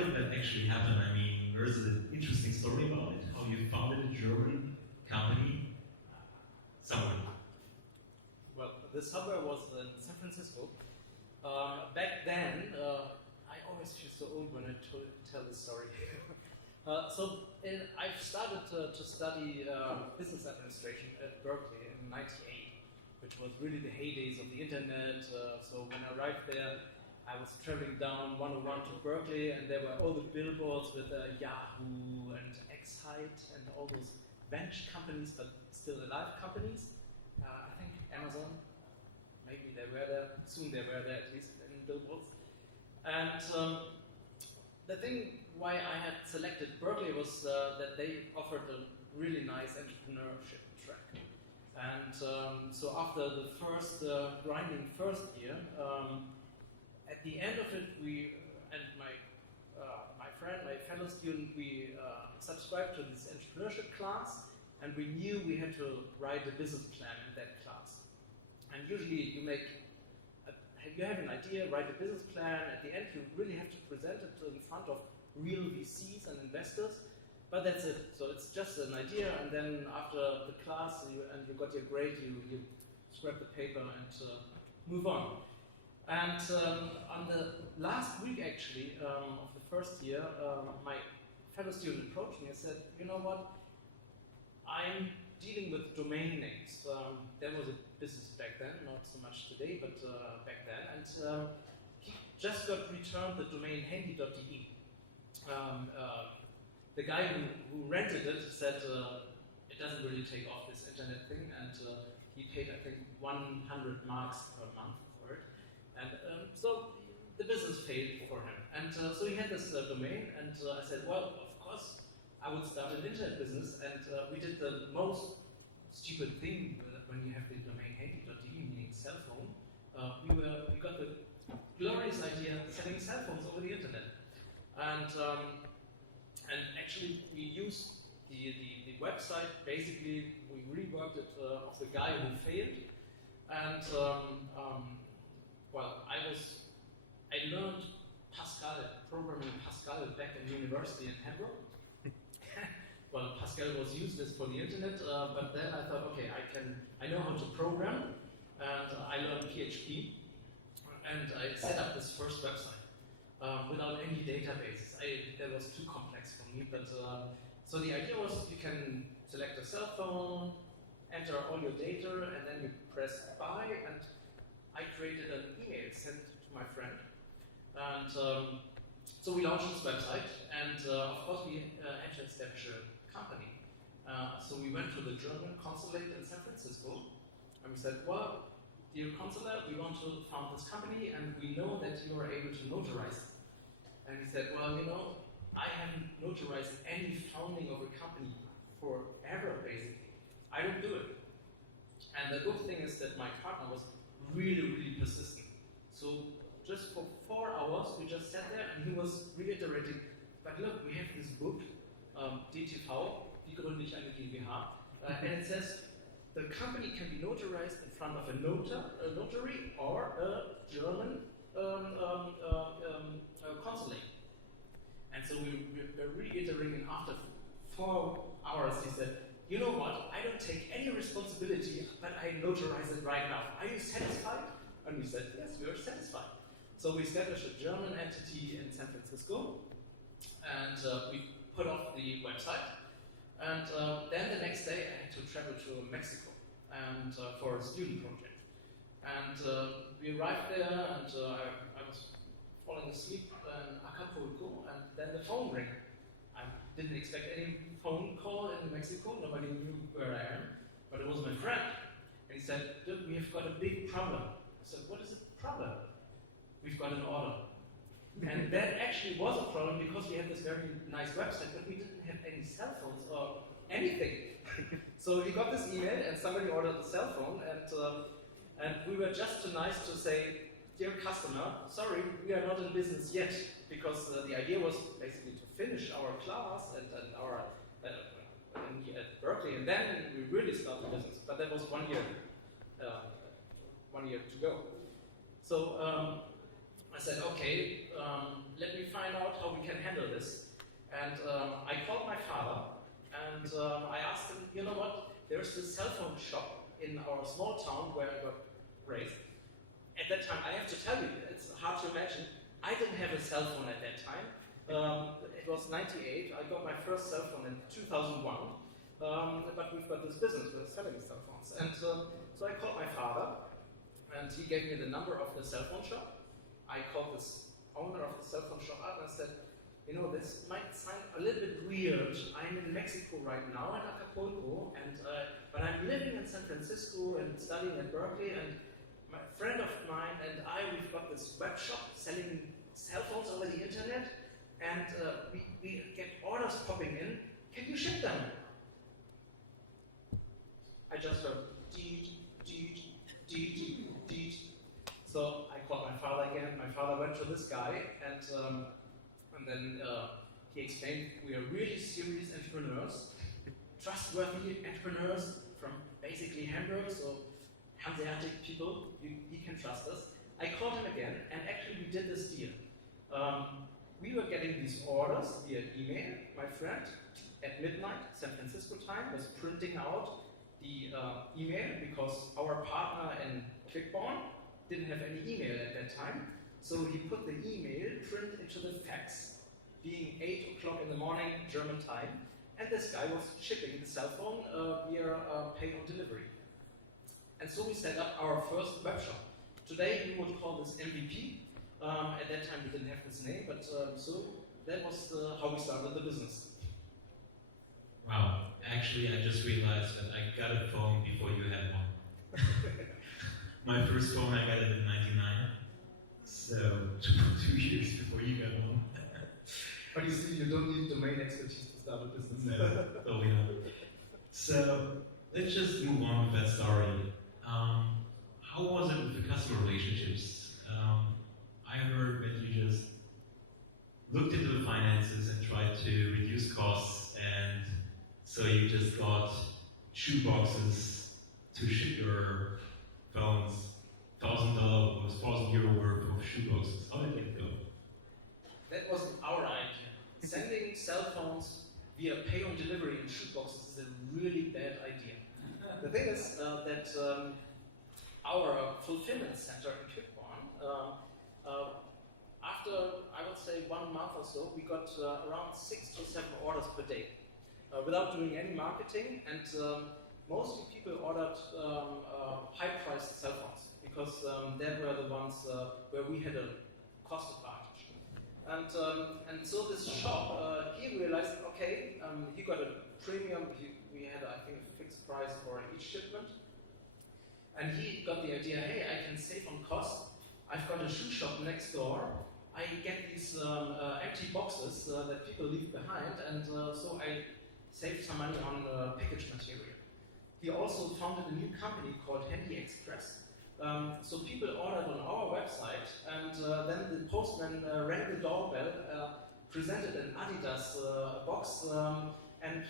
did that actually happen? I mean, there's an interesting story about it, how you founded a German company. Someone. Well, this hardware was in San Francisco. Back then, I always feel so old when I tell this story. I started to study business administration at Berkeley in '98, which was really the heydays of the internet. So when I arrived there, I was traveling down 101 to Berkeley, and there were all the billboards with Yahoo and Excite and all those bench companies, but still alive companies. I think Amazon, maybe they were there, soon they were there at least in billboards. And the thing why I had selected Berkeley was that they offered a really nice entrepreneurship track. And so after the first grinding first year, at the end of it, we and my friend, my fellow student, we subscribed to this entrepreneurship class, and we knew we had to write a business plan in that class. And usually you have an idea, write a business plan. At the end, you really have to present it in front of real VCs and investors. But that's it. So it's just an idea, and then after the class you got your grade, you scrap the paper and move on. And on the last week, actually, of the first year, my fellow student approached me and said, "You know what? I'm dealing with domain names." There was a business back then, not so much today, but back then. And he just got returned the domain handy.de. The guy who rented it said it doesn't really take off, this internet thing, and he paid, I think, 100 marks per month for it. And so the business failed for him. And so he had this domain, and I said, well, of course, I would start an internet business, and we did the most stupid thing when you have the domain handy.de, meaning cell phone. We got the glorious idea of selling cell phones over the internet. And actually, we used the website. Basically, we reworked it of the guy who failed. And well, I learned Pascal, programming Pascal back in university in Hamburg. Well, Pascal was useless for the internet, but then I thought, okay, I know how to program, and I learned PHP, and I set up this first website without any databases. That was too complex for me, but so the idea was you can select a cell phone, enter all your data, and then you press buy, and I created an email sent to my friend, and so we launched this website, and of course we had to establish a company. So we went to the German consulate in San Francisco, and we said, well, dear consulate, we want to found this company, and we know that you are able to notarize it. And he said, well, you know, I haven't notarized any founding of a company forever, basically. I don't do it. And the good thing is that my partner was really, really persistent. So just for 4 hours, we just sat there, and he was reiterating, but look, we have this book, DTV, die gründlich eine GmbH, and it says the company can be notarized in front of a notary or a German consulate. And so we were reiterating, and after 4 hours, he said, you know what, I don't take any responsibility, but I notarize it right now. Are you satisfied? And we said, yes, we are satisfied. So we established a German entity in San Francisco, and we put off the website. And then the next day, I had to travel to Mexico and for a student project. And we arrived there, and I was falling asleep in Acapulco, and then the phone rang. I didn't expect any phone call in Mexico. Nobody knew where I am, but it was my friend. And he said, Dirk, we have got a big problem. I said, what is the problem? We've got an order. And that actually was a problem because we had this very nice website, but we didn't have any cell phones or anything. So he got this email, and somebody ordered a cell phone, and we were just too nice to say, dear customer, sorry, we are not in business yet, because the idea was basically to finish our class and our at Berkeley, and then we really started business. But that was 1 year to go. So I said, okay, let me find out how we can handle this. And I called my father and I asked him, you know what, there's this cell phone shop in our small town where I got raised. At that time, I have to tell you, it's hard to imagine, I didn't have a cell phone at that time. It was 98, I got my first cell phone in 2001, but we've got this business, we're selling cell phones. And so I called my father, and he gave me the number of the cell phone shop. I called this owner of the cell phone shop up and I said, you know, this might sound a little bit weird. I'm in Mexico right now, in Acapulco, and but I'm living in San Francisco and studying at Berkeley, and my friend of mine and we've got this web shop selling cell phones over the internet, and we get orders popping in. Can you ship them? I just heard deed. So I called my father again. My father went to this guy, and then he explained we are really serious entrepreneurs, trustworthy entrepreneurs from basically Hamburg, so Hanseatic people, you can trust us. I called him again, and actually we did this deal. We were getting these orders via email. My friend, at midnight, San Francisco time, was printing out the email because our partner in Clickborn didn't have any email at that time. So he put the email print into the fax, being 8 o'clock in the morning, German time, and this guy was shipping the cell phone via pay on delivery. And so we set up our first web shop. Today we would call this MVP. At that time we didn't have this name, but so that was how we started the business. Wow, actually I just realized that I got a phone before you had one. My first phone I got it in 99, so 2 years before you got one. But you see, you don't need domain expertise to start a business. No, totally not. So let's just move on with that story. How was it with the customer relationships? I heard that you just looked into the finances and tried to reduce costs, and so you just got shoe boxes to ship your phones, $1,000 was €1,000 worth of shoe boxes. How did that go? That wasn't our idea. Sending cell phones via pay on delivery in shoe boxes is a really bad idea. The thing is that our fulfillment center in Clickborn, after I would say 1 month or so, we got around 6 to 7 orders per day without doing any marketing, and mostly people ordered high-priced cell phones because they were the ones where we had a cost advantage. And so this shop, he realized, okay, he got a premium, we had, I think, a fixed price for each shipment. And he got the idea, hey, I can save on cost. I've got a shoe shop next door. I get these empty boxes that people leave behind, and so I saved some money on package material. He also founded a new company called Handy Express. So people ordered on our website, and then the postman rang the doorbell, presented an Adidas box, and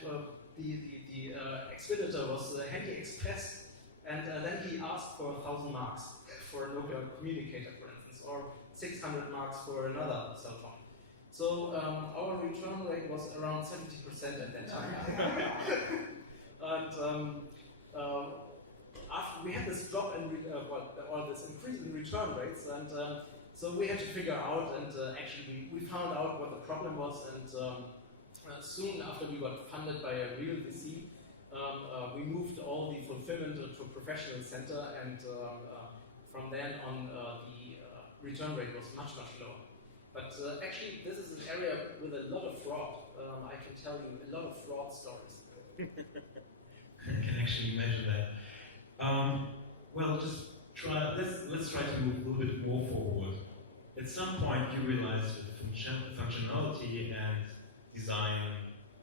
the expeditor was Handy Express, and then he asked for 1,000 marks for a local communicator, for instance, or 600 marks for another cell phone. So our return rate was around 70% at that time. And after we had this drop in, or this increase in return rates, and so we had to figure out, and actually we found out what the problem was, and soon after we got funded by a real VC, we moved all the fulfillment to a professional center, and from then on the return rate was much, much lower. But actually this is an area with a lot of fraud. I can tell you a lot of fraud stories. I can actually imagine that. Well, let's try to move a little bit more forward. At some point you realized that functionality and design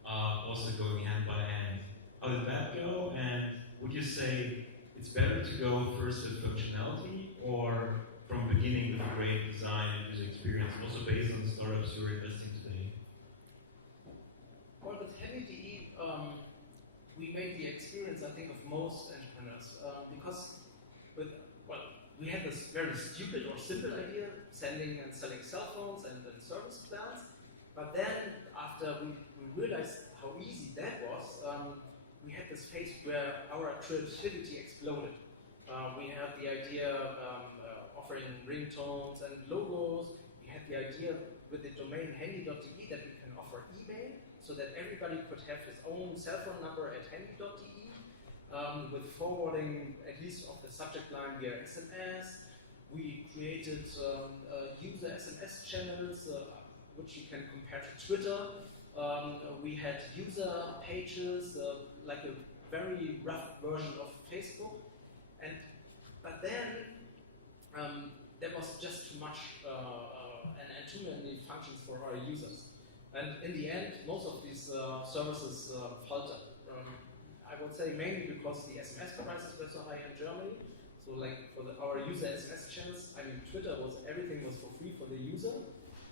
are also going hand by hand. How did that go? And would you say it's better to go first with functionality, or from beginning with a great design and user experience, also based on the startups you're investing today? Well, with HandyDE, we made the experience, I think, of most entrepreneurs, because we had this very stupid or simple idea, sending and selling cell phones and service plans. But then, after we realized how easy that was, we had this phase where our creativity exploded. We had the idea offering ringtones and logos. We had the idea with the domain handy.de that we can offer email so that everybody could have his own cell phone number at handy.de with forwarding at least of the subject line via SMS. We created user SMS channels which you can compare to Twitter. We had user pages, like a very rough version of Facebook. But then there was just too much and too many functions for our users. And in the end, most of these services faltered. I would say mainly because the SMS prices were so high in Germany. So like for our user SMS channels, I mean everything was for free for the user,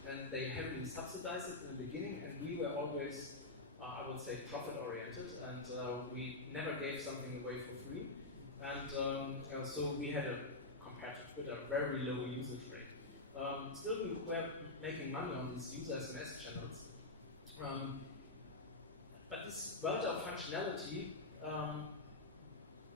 and they heavily subsidized it in the beginning, and we were always, I would say, profit oriented, and we never gave something away for free. And so we had compared to Twitter, very low usage rate. Still, we were making money on these user SMS channels. But this world of functionality,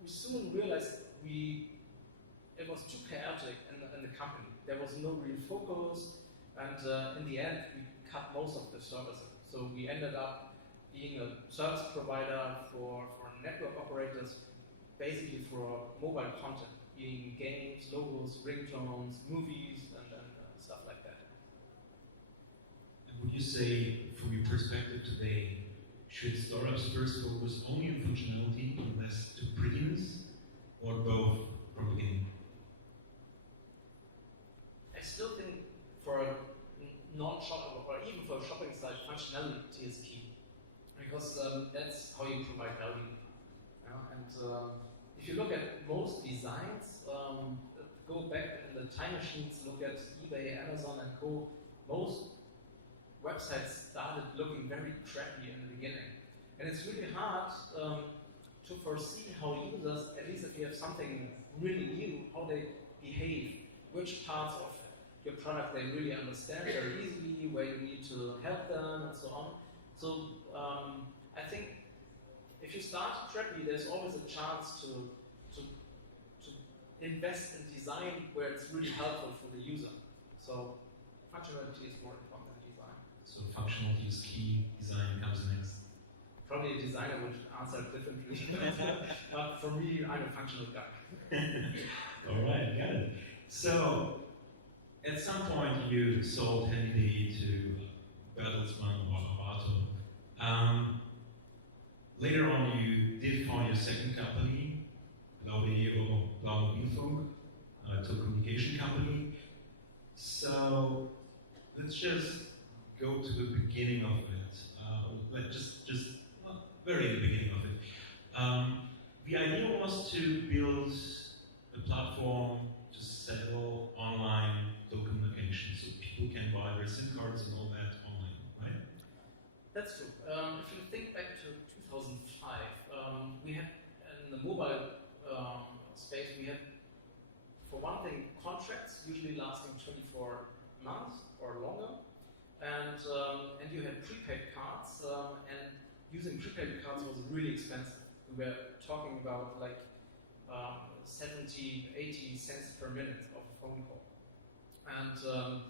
we soon realized it was too chaotic in the company. There was no real focus, and in the end, we cut most of the services. So we ended up being a service provider for network operators, basically for mobile content, being games, logos, ringtones, movies, and stuff like that. And would you say, from your perspective today, should startups first focus only on functionality and less to prettiness, or both from the beginning? I still think for a non-shopping or even for a shopping site, functionality is key, because that's how you provide value. If you look at most designs, go back in the time machines, look at eBay, Amazon, and Co. Most websites started looking very crappy in the beginning. And it's really hard to foresee how users, at least if you have something really new, how they behave, which parts of your product they really understand very easily, where you need to help them, and so on. So I think if you start crappy, there's always a chance to invest in design where it's really helpful for the user. So functionality is more important than design. So functionality is key, design comes next. Probably a designer would answer differently, but for me, I'm a functional guy. All right, got it. So at some point you sold Handy to Bertelsmann or Avato. Later on, you did found your second company, Blau Mobilfunk, a telecommunication company. So let's just go to the beginning of it. Just very in the beginning of it. The idea was to build a platform to sell online telecommunications, so people can buy their SIM cards and all that online, right? That's true. If you think back to 2005, we had in the mobile space, we had, for one thing, contracts usually lasting 24 months or longer, and you had prepaid cards, and using prepaid cards was really expensive. We were talking about like 70, 80 cents per minute of a phone call, and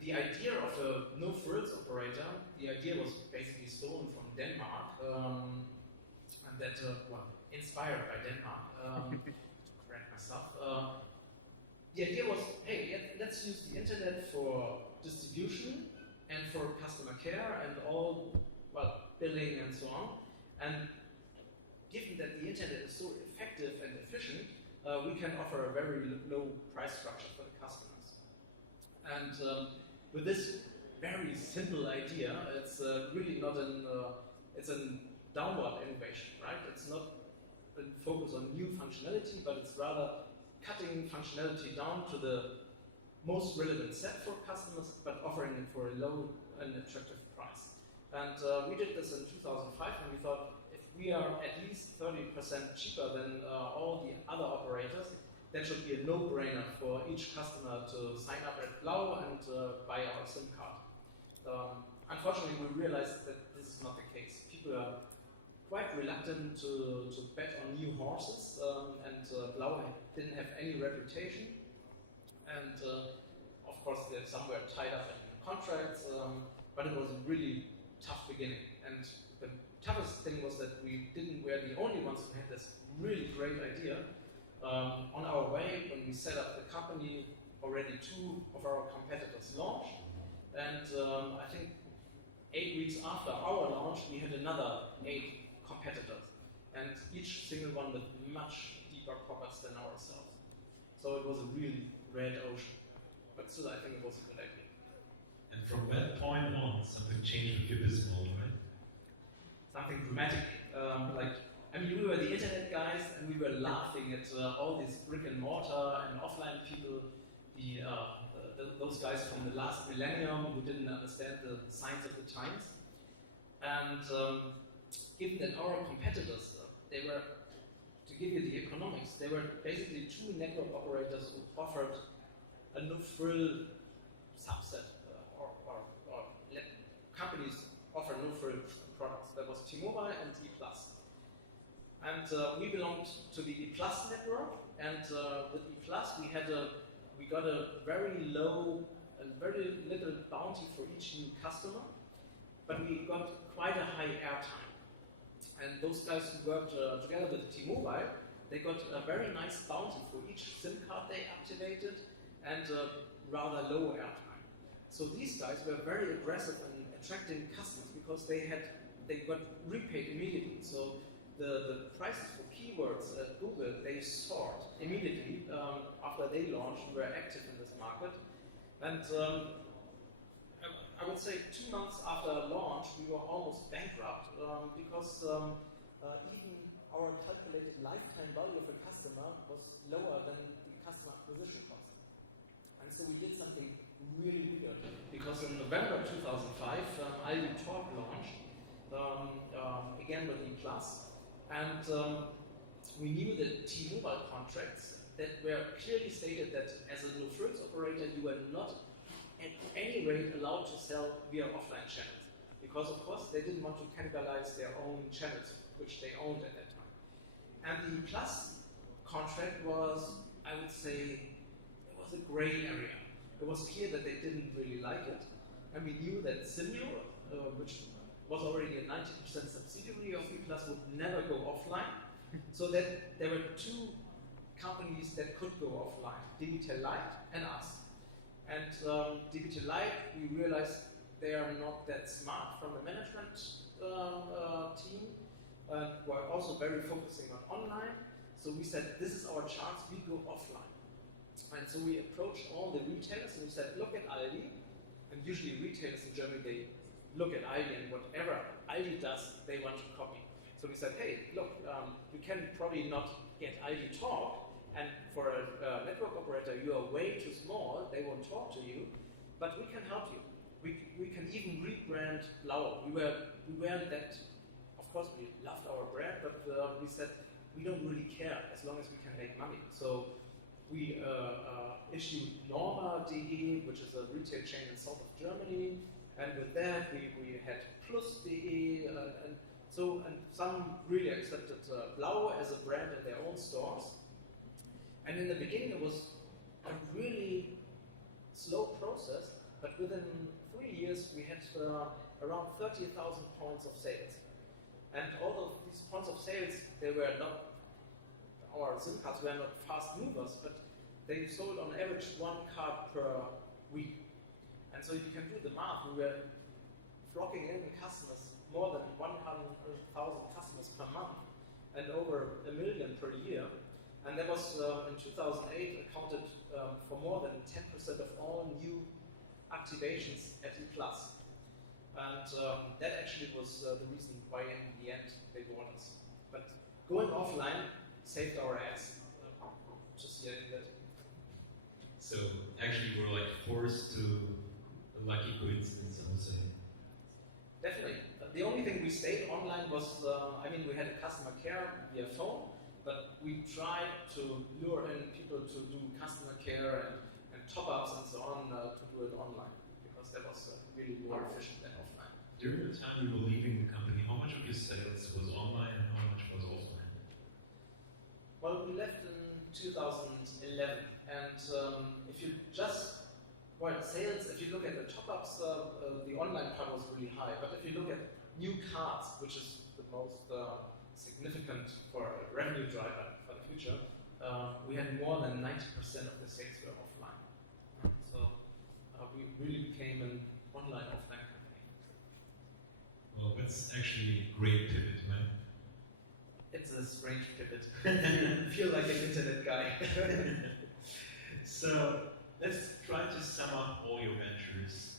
the idea of a no-frills operator, the idea was basically stolen from Denmark, and that, inspired by Denmark, to correct myself. The idea was, hey, let's use the internet for distribution and for customer care and all, billing and so on. And given that the internet is so effective and efficient, we can offer a very low price structure for the customers. And with this very simple idea, it's really not it's a downward innovation, right? It's not a focus on new functionality, but it's rather cutting functionality down to the most relevant set for customers, but offering it for a low and attractive price. And we did this in 2005, and we thought if we are at least 30% cheaper than all the other operators, that should be a no-brainer for each customer to sign up at Blau and buy our SIM card. Unfortunately, we realized that this is not the case. People are quite reluctant to bet on new horses, and Blau didn't have any reputation. And of course, they're somewhere tied up in contracts, but it was a really tough beginning. And the toughest thing was that we were the only ones who had this really great idea. On our way, when we set up the company, already 2 of our competitors launched. And I think 8 weeks after our launch, we had another 8 competitors. And each single one with much deeper pockets than ourselves. So it was a really red ocean. But still, I think it was a good idea. And from that point on, something changed with your business model, right? Something dramatic. We were the internet guys, and we were laughing at all these brick and mortar and offline people, those guys from the last millennium who didn't understand the signs of the times. And given that our competitors, they were, to give you the economics, they were basically 2 network operators who offered a no-frill subset, or companies offer no-frill products. That was T-Mobile and E+. And we belonged to the E+ network, and with E+, we got a very low and very little bounty for each new customer, but we got quite a high airtime. And those guys who worked together with T-Mobile, they got a very nice bounty for each SIM card they activated, and rather low airtime. So these guys were very aggressive in attracting customers because they got repaid immediately. So the prices for keywords at Google, they soared immediately after they launched and were active in this market. And I would say 2 months after launch, we were almost bankrupt because even our calculated lifetime value of a customer was lower than the customer acquisition cost. And so we did something really weird, because in November 2005, Aldi Talk launched, again with E+, and we knew that T-Mobile contracts that were clearly stated that as a no-frills operator, you were not at any rate allowed to sell via offline channels. Because of course they didn't want to cannibalize their own channels, which they owned at that time. And the E+ contract was, I would say, it was a gray area. It was clear that they didn't really like it. And we knew that Simio, which was already a 90% subsidiary of E+, would never go offline. So that there were 2 companies that could go offline, Digital Light and us. And Digital Light, we realized they are not that smart from a management team, were also very focusing on online. So we said, this is our chance, we go offline. And so we approached all the retailers and we said, look at Aldi. And usually retailers in Germany, they look at Aldi and whatever Aldi does, they want to copy. So we said, hey, look, you can probably not get Aldi Talk, and for a network operator, you are way too small, they won't talk to you, but we can help you. We can even rebrand Blau. We weren't that, of course we loved our brand, but we said, we don't really care as long as we can make money. So we issued Norma.de, which is a retail chain in south of Germany, and with that we had Plus.de, and some really accepted Blau as a brand in their own stores. And in the beginning it was a really slow process, but within 3 years we had around 30,000 points of sales. And all of these points of sales, they were not, our SIM cards were not fast movers, but they sold on average 1 card per week. And so you can do the math, we were flocking in customers, more than 100,000 customers per month, and over 1 million per year. And that was, in 2008, accounted for more than 10% of all new activations at E+. And that actually was the reason why in the end they bought us. But going offline saved our ass, just hearing that. So actually you were like forced to a lucky coincidence, I would say. Definitely. The only thing we stayed online was, we had a customer care via phone, but we try to lure in people to do customer care and top-ups and so on to do it online, because that was really more efficient than offline. During the time you were leaving the company, how much of your sales was online and how much was offline? Well, we left in 2011, and if you just sales, if you look at the top-ups, the online part was really high. But if you look at new cards, which is the most significant for a revenue driver for the future, we had more than 90% of the sales were offline. So we really became an online-offline company. Well, that's actually a great pivot, man. It's a strange pivot. You feel like an internet guy. So let's try to sum up all your ventures.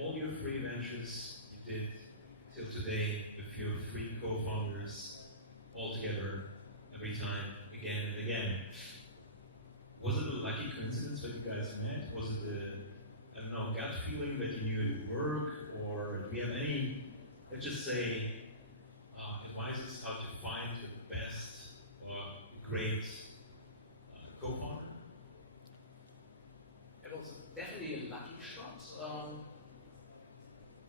All your three ventures you did till today with your three co-founders all together every time, again and again. Was it a lucky coincidence that you guys met? Was it a, I don't know, gut feeling that you knew it would work? Or do we have any, let's just say, advices how to find the best or great co-founder? It was definitely a lucky shot.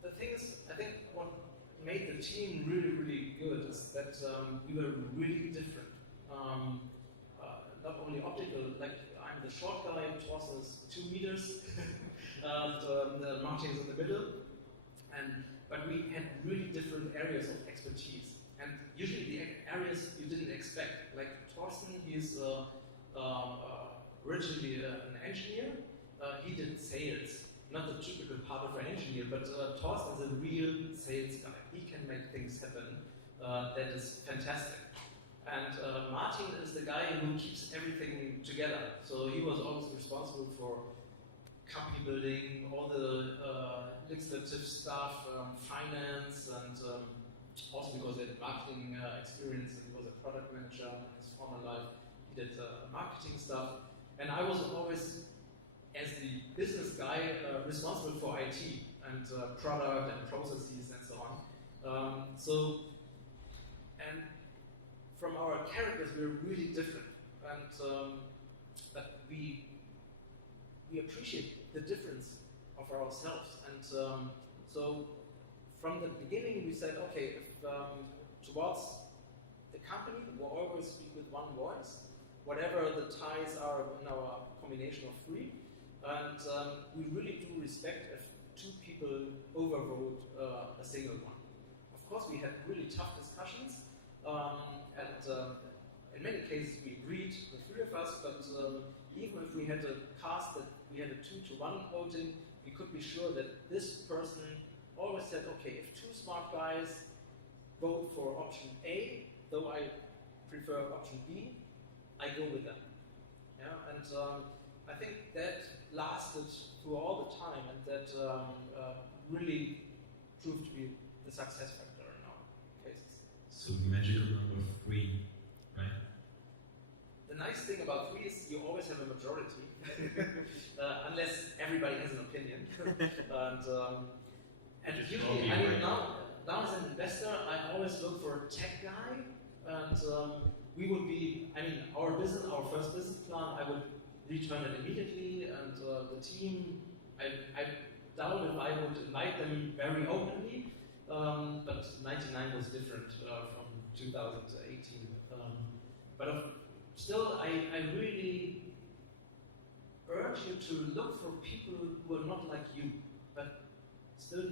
The thing is, I think what made the team really, really good is that we were really different. Not only optical, like I'm the short guy, Torsten is 2 meters, and Martin is in the middle, but we had really different areas of expertise. And usually the areas you didn't expect, like Torsten, he's originally an engineer. He did sales, not the typical part of an engineer, but Torsten is a real sales guy. He can make things happen. That is fantastic. And Martin is the guy who keeps everything together. So he was always responsible for company building, all the legislative stuff, finance, and also because he had marketing experience and he was a product manager in his former life. He did marketing stuff. And I was always, as the business guy, responsible for IT and product and processes and so on. And from our characters, we're really different. And but we appreciate the difference of ourselves. And so from the beginning, we said, okay, if towards the company, we'll always speak with one voice, whatever the ties are in our combination of three. And we really do respect if 2 people overvote a single one. Of course, we had really tough discussions, and in many cases we agreed, the 3 of us, but even if we had a cast that we had a 2-to-1 voting, we could be sure that this person always said, okay, if 2 smart guys vote for option A, though I prefer option B, I go with them. Yeah, and I think that lasted through all the time, and that really proved to be the success factor in our cases. So the magical number 3, right? The nice thing about 3 is you always have a majority, unless everybody has an opinion. And usually, I mean, now as an investor, I always look for a tech guy, and we would be, I mean, our first business plan, I would return it immediately, and the team, I doubt if I would invite them very openly, but 99 was different from 2018. But still, I really urge you to look for people who are not like you, but still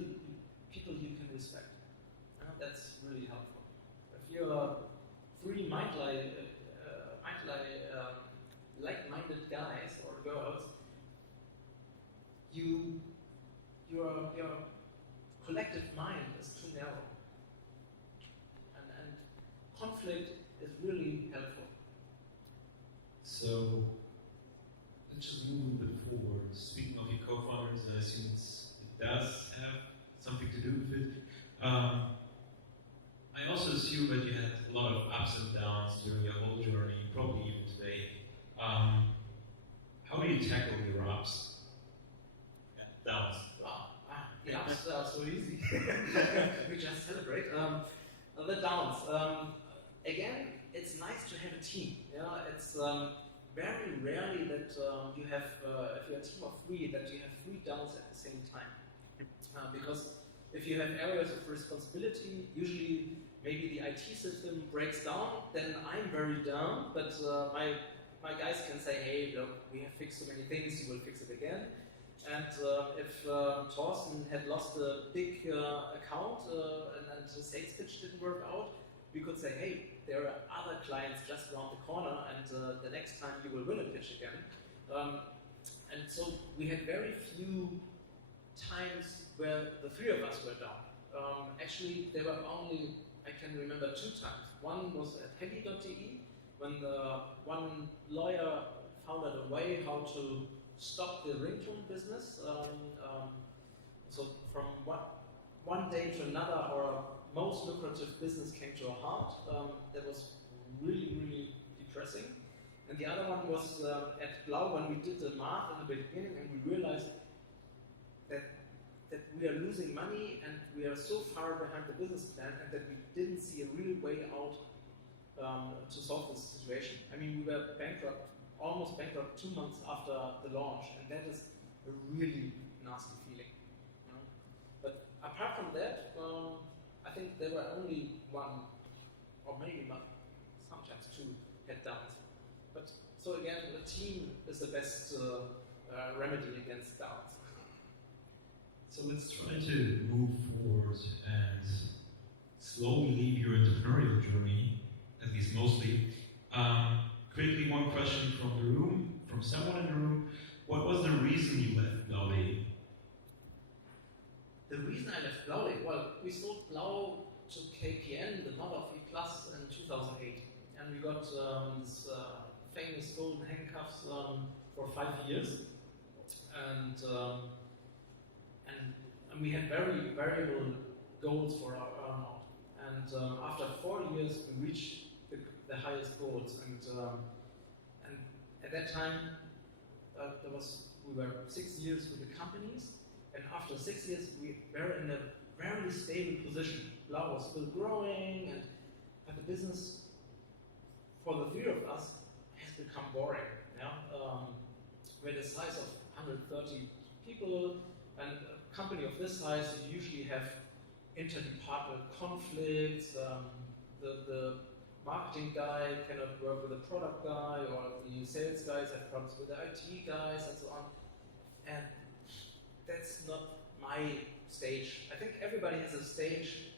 people you can respect. That's really helpful. If you're 3 like-minded guys or girls, your collective mind is too narrow, and conflict is really helpful. So let's just move a little bit forward. Speaking of your co-founders, I assume it does have something to do with it. I also assume that you had a lot of ups and downs during your whole journey, probably even today. How do you tackle your ups and downs? The ups are so easy. We just celebrate. The downs. again, it's nice to have a team. Yeah, it's very rarely that you have, if you're a team of 3, that you have 3 downs at the same time. Because if you have areas of responsibility, usually maybe the IT system breaks down, then I'm very down, but my guys can say, hey, look, we have fixed so many things, you will fix it again. And if Thorsten had lost a big account and the sales pitch didn't work out, we could say, hey, there are other clients just around the corner, and the next time you will win a pitch again. And so we had very few times where the 3 of us were down. Actually, there were only, I can remember 2 times. One was at heavy.de, when one lawyer found out a way how to stop the ringtone business. So from one day to another, our most lucrative business came to a halt. That was really, really depressing. And the other one was at Blau, when we did the math in the beginning and we realized that we are losing money and we are so far behind the business plan and that we didn't see a real way out to solve this situation. I mean, we were bankrupt, almost bankrupt 2 months after the launch, and that is a really nasty feeling. You know? But apart from that, I think there were only 1 or maybe sometimes 2 head downs. But so again, the team is the best remedy against downs. So let's try to move forward and slowly leave your entrepreneurial journey, at least mostly. Quickly, one question from the room, from someone in the room. What was the reason you left Blauli? The reason I left Blauli, well, we sold Blau to KPN, the mother of E+ in 2008. And we got this famous golden handcuffs for 5 years. And we had very variable goals for our earnout. And after 4 years, we reached the highest goals. And at that time, we were 6 years with the companies. And after 6 years, we were in a very stable position. Blau was still growing, but the business for the 3 of us has become boring. Yeah? We're the size of 130 people, and a company of this size, you usually have interdepartmental conflicts. The marketing guy cannot work with the product guy, or the sales guys have problems with the IT guys, and so on. And that's not my stage. I think everybody has a stage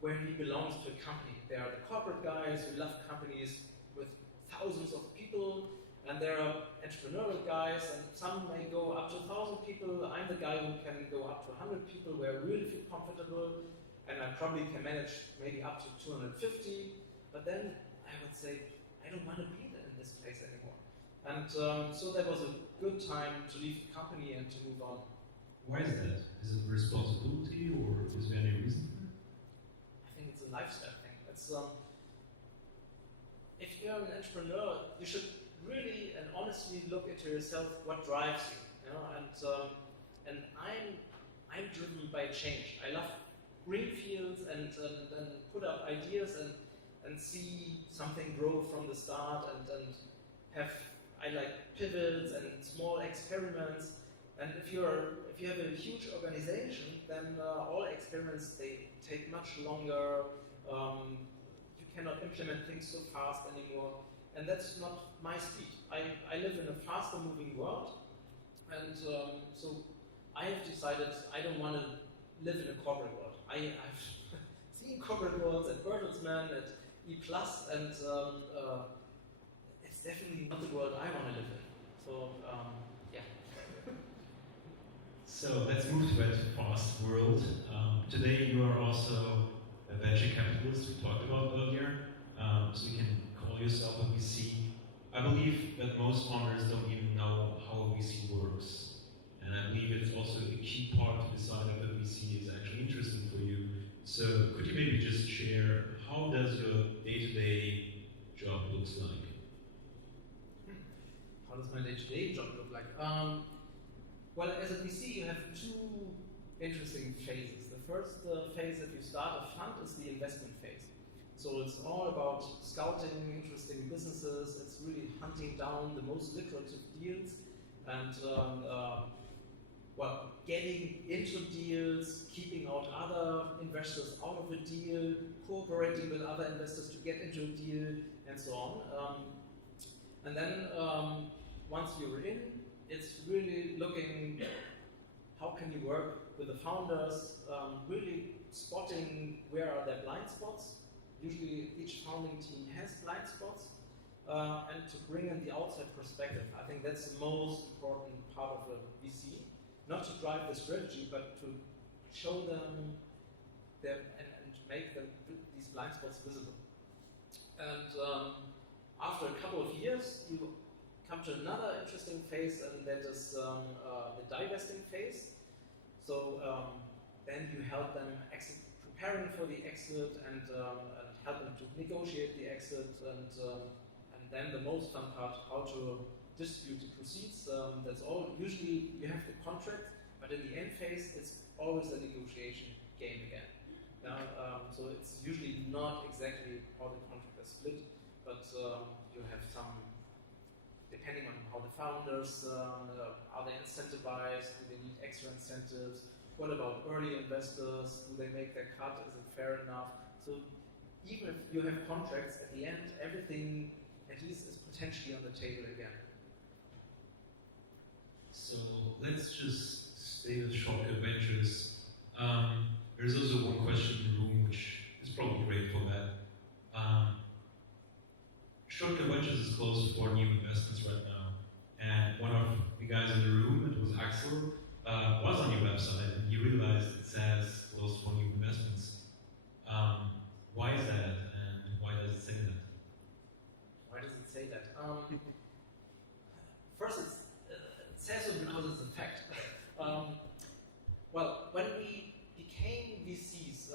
where he belongs to a company. There are the corporate guys who love companies with thousands of people, and there are entrepreneurial guys, and some may go up to 1,000 people. I'm the guy who can go up to 100 people where I really feel comfortable, and I probably can manage maybe up to 250. But then I would say, I don't want to be in this place anymore. And so that was a good time to leave the company and to move on. Why is that? Is it responsibility, or is there any reason for it? I think it's a lifestyle thing. It's if you're an entrepreneur, you should really and honestly look into yourself what drives you. You know? And I'm driven by change. I love green fields and put up ideas and see something grow from the start and I like pivots and small experiments. And if you have a huge organization, then all experiments, they take much longer. You cannot implement things so fast anymore, and that's not my speed. I live in a faster moving world, and so I have decided I don't want to live in a corporate world. I've seen corporate worlds at Bertelsmann, at E+, and it's definitely not the world I want to live in. So, yeah. So let's move to that fast world. Today you are also a venture capitalist we talked about earlier. So you can call yourself a VC. I believe that most founders don't even know how a VC works. And I believe it's also a key part to decide if a VC is actually interesting for you. So could you maybe just share, how does your day-to-day job looks like? How does my day-to-day job look like? Well, as a VC, you have 2 interesting phases. The first phase, if you start a fund, is the investment phase. So it's all about scouting interesting businesses. It's really hunting down the most lucrative deals and getting into deals, keeping out other investors out of a deal, cooperating with other investors to get into a deal, and so on. And then once you're in, it's really looking how can you work with the founders, really spotting where are their blind spots. Usually each founding team has blind spots, and to bring in the outside perspective. I think that's the most important part of a VC. Not to drive the strategy, but to show them and to make them these blind spots visible. And after a couple of years, you come to another interesting phase, and that is the divesting phase. So then you help them preparing for the exit and help them to negotiate the exit, and then the most fun part, how to distribute the proceeds. That's all. Usually you have the contract, but in the end phase, it's always a negotiation game again. So it's usually not exactly how the contract is split, but you have some, depending on how the founders, are they incentivized, do they need extra incentives, what about early investors, do they make their cut, is it fair enough? So even if you have contracts, at the end, everything at least is potentially on the table again. So let's just stay with Shortcut Ventures. There's also one question in the room which is probably great for that. Shortcut Ventures is closed for new investments right now. And one of the guys in the room, it was Axel, was on your website and he realized it says closed for new investments. Why is that and why does it say that? Why does it say that? First, it says it because it's a fact. Well, when we became VCs,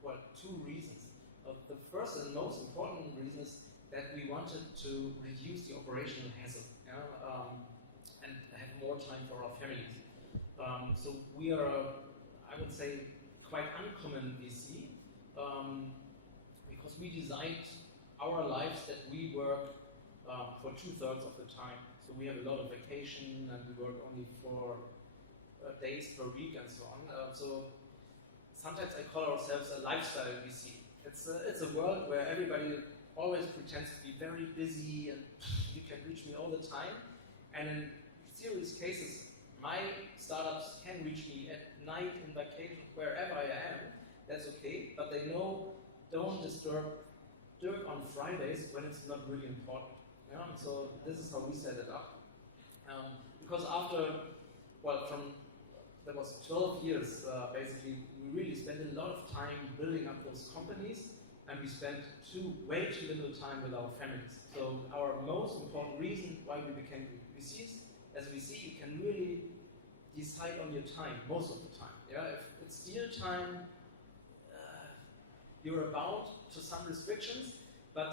for two reasons. The first and most important reason is that we wanted to reduce the operational hassle, and have more time for our families. So we are, I would say, quite uncommon VC, because we designed our lives that we work for 2/3 of the time. So we have a lot of vacation and we work only for days per week and so on. So sometimes I call ourselves a lifestyle VC. It's a world where everybody always pretends to be very busy and you can reach me all the time. And in serious cases, my startups can reach me at night, in vacation, wherever I am. That's okay, but they know don't disturb Dirk on Fridays when it's not really important. So this is how we set it up. Because there was 12 years, basically, we really spent a lot of time building up those companies, and we spent way too little time with our families. So our most important reason why we became VCs, as we see, you can really decide on your time, most of the time. If it's deal time, you're bound to some restrictions, but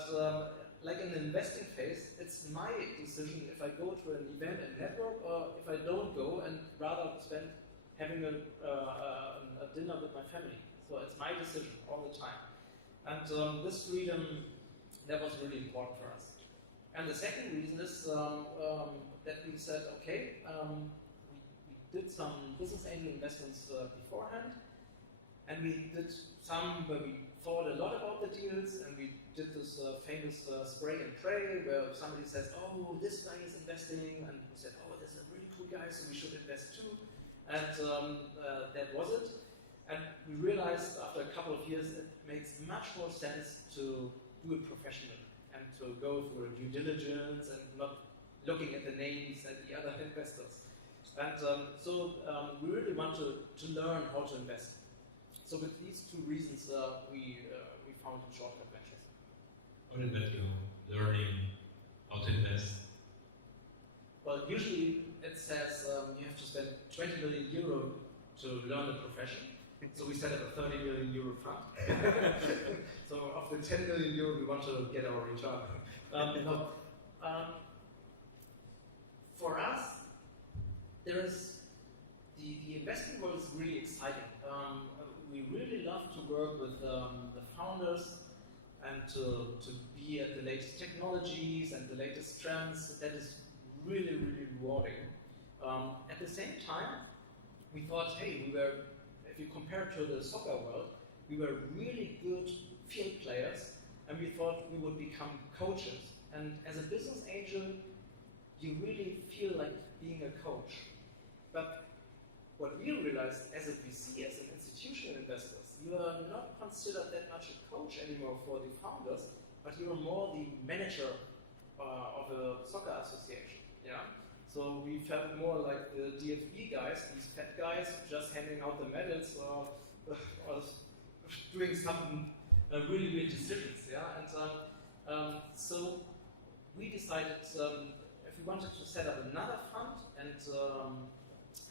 like in the investing phase, it's my decision if I go to an event and network, or if I don't go and rather spend having a dinner with my family. So it's my decision all the time. And this freedom, that was really important for us. And the second reason is that we said, okay, we did some business angel investments beforehand, and we did some where we thought a lot about the deals, and we did this famous spray and pray where somebody says, oh, this guy is investing, and we said, oh, this is a really cool guy, so we should invest too. And that was it. And we realized after a couple of years it makes much more sense to do it professionally and to go through a due diligence and not looking at the names and the other investors. And so we really want to learn how to invest. So with these two reasons, we founded Shortcut Ventures. How did that go? Learning how to invest? Well, usually it says you have to spend 20 million euro to learn the profession. So we set up a 30 million euro fund. So of the 10 million euro, we want to get our return. For us, there is the investing world is really exciting. We really love to work with the founders and to be at the latest technologies and the latest trends. That is really, really rewarding. At the same time, we thought, hey, if you compare to the soccer world, we were really good field players, and we thought we would become coaches. And as a business angel, you really feel like being a coach. But what we realized as a VC, as an institutional investor, you are not considered that much a coach anymore for the founders, but you are more the manager of a soccer association. Yeah. So we felt more like the DFB guys, these fat guys, just handing out the medals or doing some really weird decisions. Yeah. And so we decided if we wanted to set up another fund, and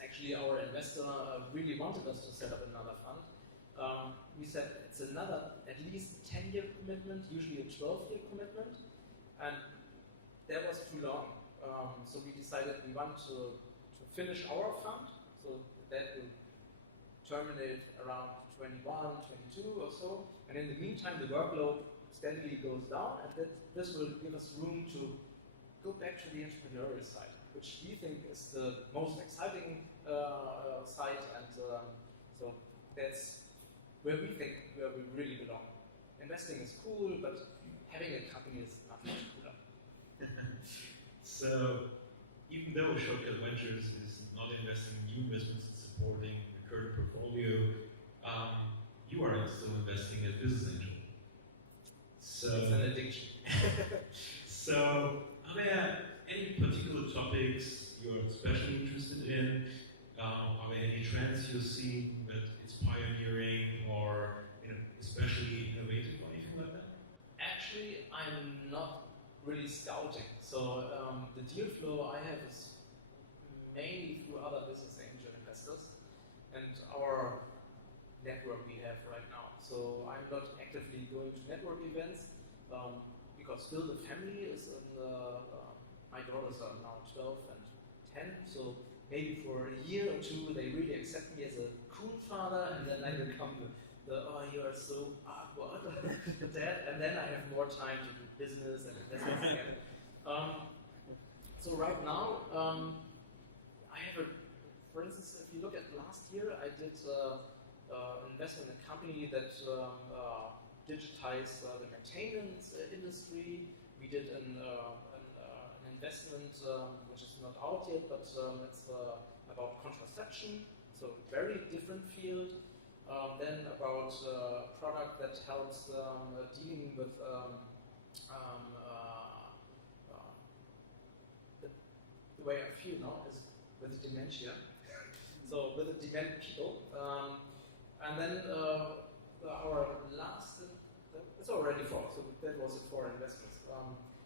actually our investor really wanted us to set up another fund. We said it's another at least 10-year commitment, usually a 12-year commitment, and that was too long. So we decided we want to finish our fund, so that will terminate around 21, 22 or so, and in the meantime the workload steadily goes down, and this will give us room to go back to the entrepreneurial side, which we think is the most exciting side, and so that's where we think where we really belong. Investing is cool, but having a company is not much cooler. So, even though Shortcut Ventures is not investing in new investments and supporting the current portfolio, you are still investing as business angel. So, it's an addiction. So, are there any particular topics you're especially interested in? Are there any trends you're seeing that it's pioneering or especially innovative or anything like that? Actually, I'm not really scouting. So the deal flow I have is mainly through other business angel investors and our network we have right now. So I'm not actively going to network events because still the family is in my daughters are now 12 and 10, so maybe for a year or two they really accept me as a cool father, and then I become the oh, you are so awkward dad, and then I have more time to do business and investments again. So right now, I have for instance, if you look at last year, I did invest in a company that digitized the maintenance industry. We did an investment which is not out yet, but it's about contraception, so very different field. Then about a product that helps dealing with the way I feel now is with dementia. So with the dement people. And then our last, it's already 4, so that was the 4 investments.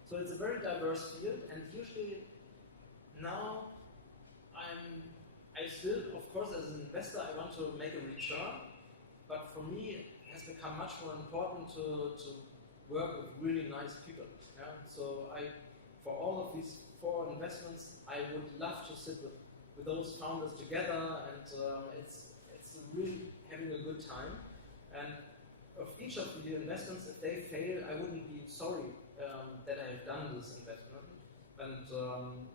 So it's a very diverse field, and usually now I still, of course, as an investor, I want to make a return, but for me, it has become much more important to work with really nice people. Yeah? So for all of these 4 investments, I would love to sit with those founders together, and it's really having a good time. And of each of the investments, if they fail, I wouldn't be sorry that I have done this investment. And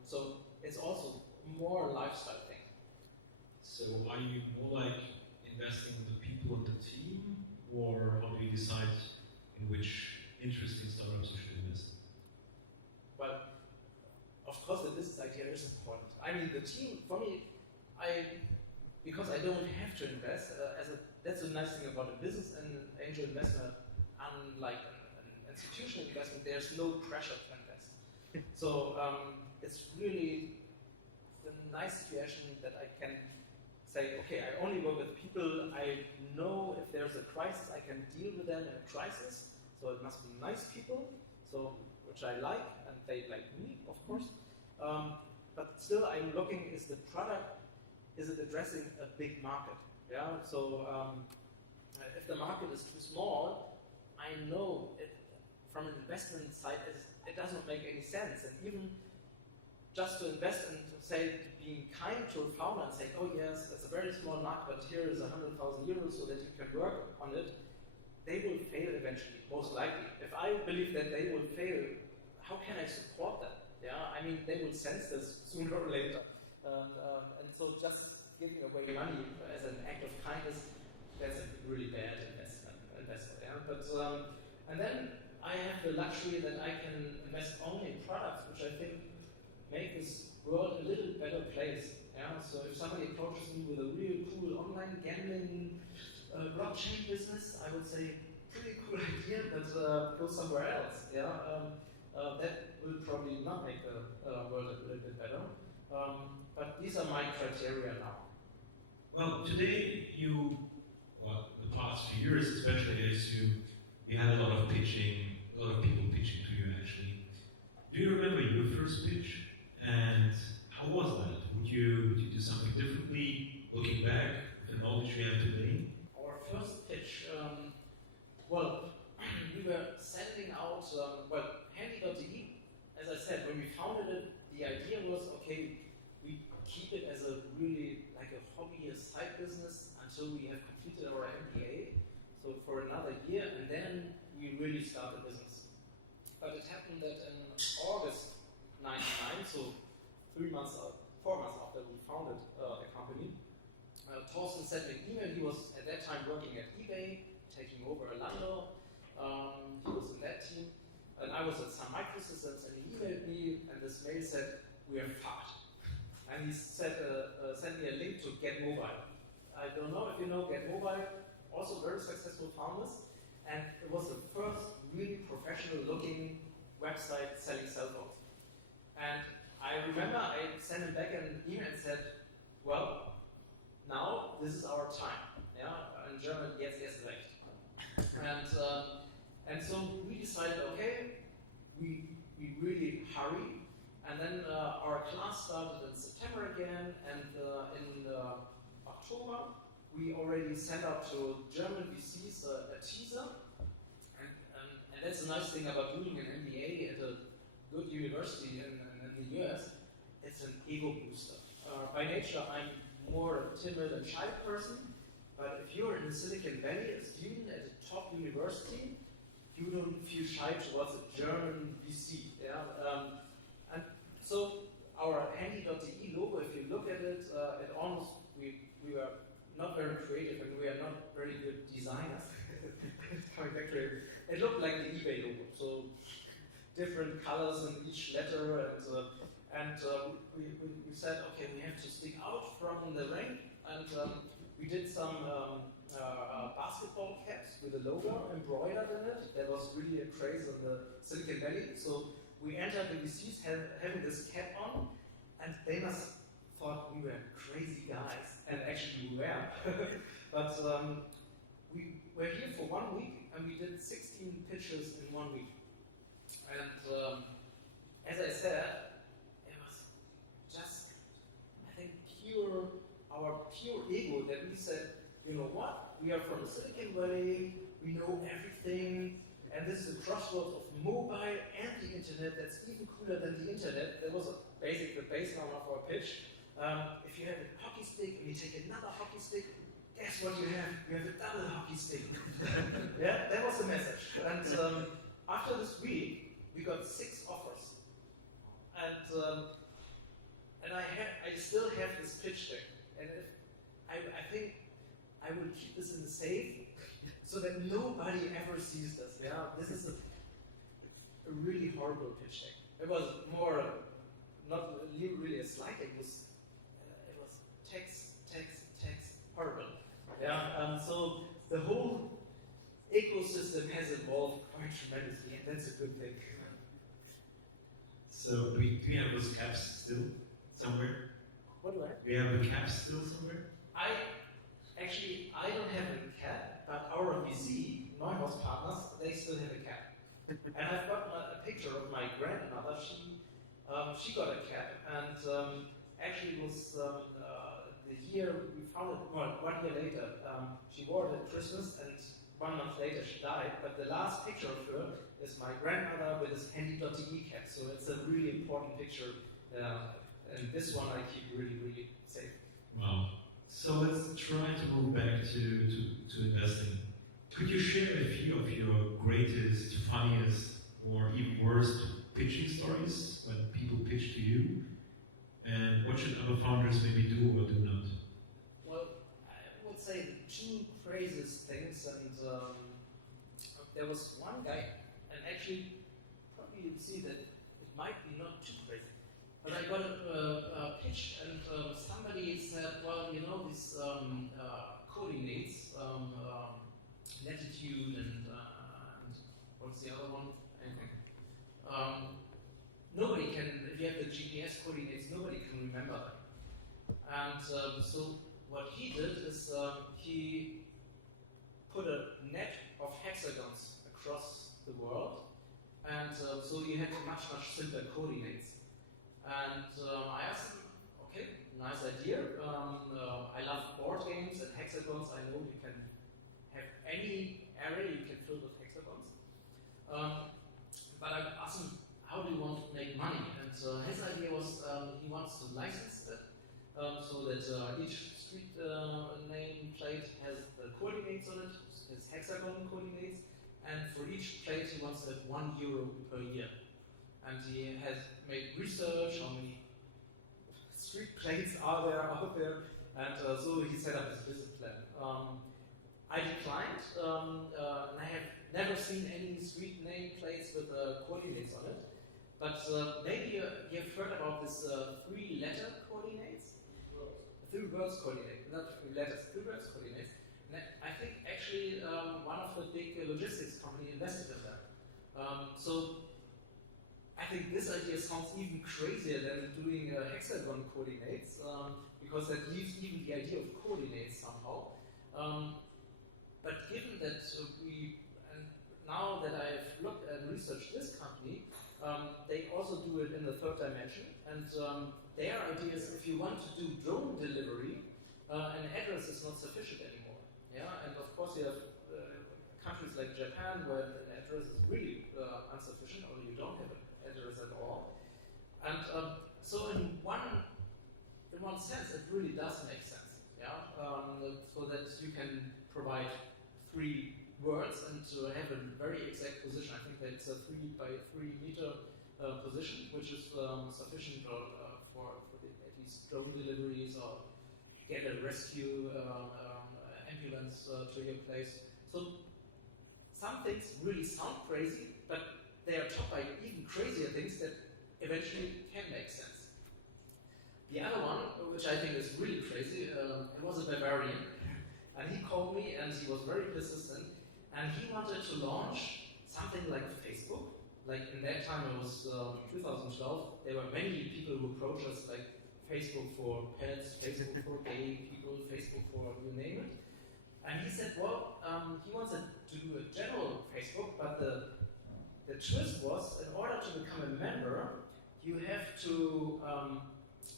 so it's also more a lifestyle thing. So are you more like investing in the people and the team, or how do you decide in which interesting startups you should invest? Well, of course the business idea is important. I mean, the team, for me, because I don't have to invest, that's the nice thing about a business and an angel investment. Unlike an institutional investment, there's no pressure to invest. So it's really the nice situation that I can say, okay, I only work with people, I know if there's a crisis, I can deal with them in a crisis. So it must be nice people, so which I like, and they like me, of course. But still, I'm looking, is the product, is it addressing a big market? Yeah. So if the market is too small, I know it, from an investment side, it doesn't make any sense. And even just to invest and to say, being kind to a founder and say, oh yes, that's a very small market, but here is 100,000 euros so that you can work on it. they will fail eventually, most likely. If I believe that they will fail, how can I support them? Yeah, I mean, they will sense this sooner or later. And so just giving away money as an act of kindness, that's a really bad investment. Yeah? But, and then I have the luxury that I can invest only in products which I think make this world a little better place. Yeah? So if somebody approaches me with a real cool online gambling blockchain business, I would say, pretty cool idea, but go somewhere else. Yeah? That will probably not make the world a little bit better. But these are my criteria now. Well, today the past few years especially, I assume, you had a lot of pitching, a lot of people pitching to you actually. Do you remember your first pitch? And how was that? Would you do something differently, looking back, with the knowledge you have today? Our first pitch, well, we were sending out, handy.de, as I said, when we founded it, the idea was, okay, we keep it as a really, like a hobby, a side business, until we have completed our MBA, so for another year, and then we really start the business. But it happened that in August 99, so 4 months after we founded the company, Thorsten sent me an email. He was at that time working at eBay, taking over Alando. He was in that team, and I was at Sun Microsystems, and he emailed me, and this mail said, "We are fucked." And he said, sent me a link to Get Mobile. I don't know if you know Get Mobile, also very successful founders, and it was the first really professional-looking website selling cell phones. And I remember I sent him back an email and said, "Well, now this is our time." Yeah, in German, jetzt erst recht. And so we decided, okay, we really hurry. And then our class started in September again, and in October we already sent out to German VCs a teaser. And that's a nice thing about doing an MBA at a good university in the US. It's an ego booster. By nature, I'm more a timid and shy person, but if you're in the Silicon Valley, a student at a top university, you don't feel shy towards a German VC. Yeah? And so our handy.de logo, if you look at it, it almost, we were not very creative and we are not very good designers. Coming back to it, it looked like the eBay logo. So different colors in each letter, and we said, okay, we have to stick out from the rank, and we did some basketball caps with a logo embroidered in it. That was really a craze in the Silicon Valley. So we entered the VCs having this cap on, and they must thought we were crazy guys, and actually we were. But we were here for 1 week, and we did 16 pitches in 1 week. And as I said, it was just, I think, our pure ego that we said, you know what, we are from the Silicon Valley, we know everything, and this is a crossroads of mobile and the internet that's even cooler than the internet. That was basically the baseline of our pitch. If you have a hockey stick and you take another hockey stick, guess what you have? You have a double hockey stick. Yeah, that was the message. And after this week, we got 6 offers. And I still have this pitch deck. And I think I will keep this in the safe so that nobody ever sees this. Yeah, this is a really horrible pitch deck. It was more not really a slide. It was text, horrible. Yeah. So the whole ecosystem has evolved quite tremendously, and that's a good thing. So do you have those caps still somewhere? What do I? Do you have the caps still somewhere? I don't have a cap, but our VC, Neuhaus Partners, they still have a cap. And I've got a picture of my grandmother. She got a cap, and actually it was the year we found it. Well, 1 year later, she wore it at Christmas, and 1 month later she died. But the last picture of her is my grandmother with this handy.de cap. So it's a really important picture, and this one I keep really, really safe. Wow. So let's try to move back to investing. Could you share a few of your greatest, funniest, or even worst pitching stories when people pitch to you? And what should other founders maybe do or do not? Well, I would say the two craziest things, and there was one guy, and actually, probably you'll see that it might be not too crazy. But I got a pitch, and somebody said, well, you know, these coordinates, latitude and what's the other one? Anything. Nobody can, if you have the GPS coordinates, nobody can remember them. And so what he did is he put a net of hexagons across the world, and so you had much simpler coordinates. And I asked him, okay, nice idea. I love board games and hexagons. I know you can have any area you can fill with hexagons. But I asked him, how do you want to make money? And his idea was he wants to license it so that each street name plate has the coordinates on it, his hexagon coordinates, and for each plate he wants to have €1 per year. And he has made research on the street plates are there out there, and so he set up his business plan. I declined, and I have never seen any street name plates with coordinates on it. But maybe you've heard about this 3-letter coordinates? 3 words coordinate, not 3 letters, 3 words coordinates. And I think actually one of the big logistics companies invested in that. So I think this idea sounds even crazier than doing hexagon coordinates, because that leaves even the idea of coordinates somehow. But given that and now that I've looked and researched this company, they also do it in the 3rd dimension, and their idea is if you want to do drone delivery, an address is not sufficient anymore. Yeah, and of course you have countries like Japan where an address is really insufficient, or you don't have an address at all. And so in one sense, it really does make sense. Yeah, so that you can provide 3 words and to have a very exact position. I think that's a 3 by 3 meter position, which is sufficient for at least drone deliveries or get a rescue ambulance to your place. So some things really sound crazy, but they are topped by even crazier things that eventually can make sense. The other one, which I think is really crazy, it was a Bavarian, and he called me and he was very persistent, and he wanted to launch something like Facebook. Like in that time, it was 2012, there were many people who approached us, like Facebook for pets, Facebook for gay people, Facebook for you name it. And he said, well, he wanted to do a general Facebook, but the twist was, in order to become a member, you have to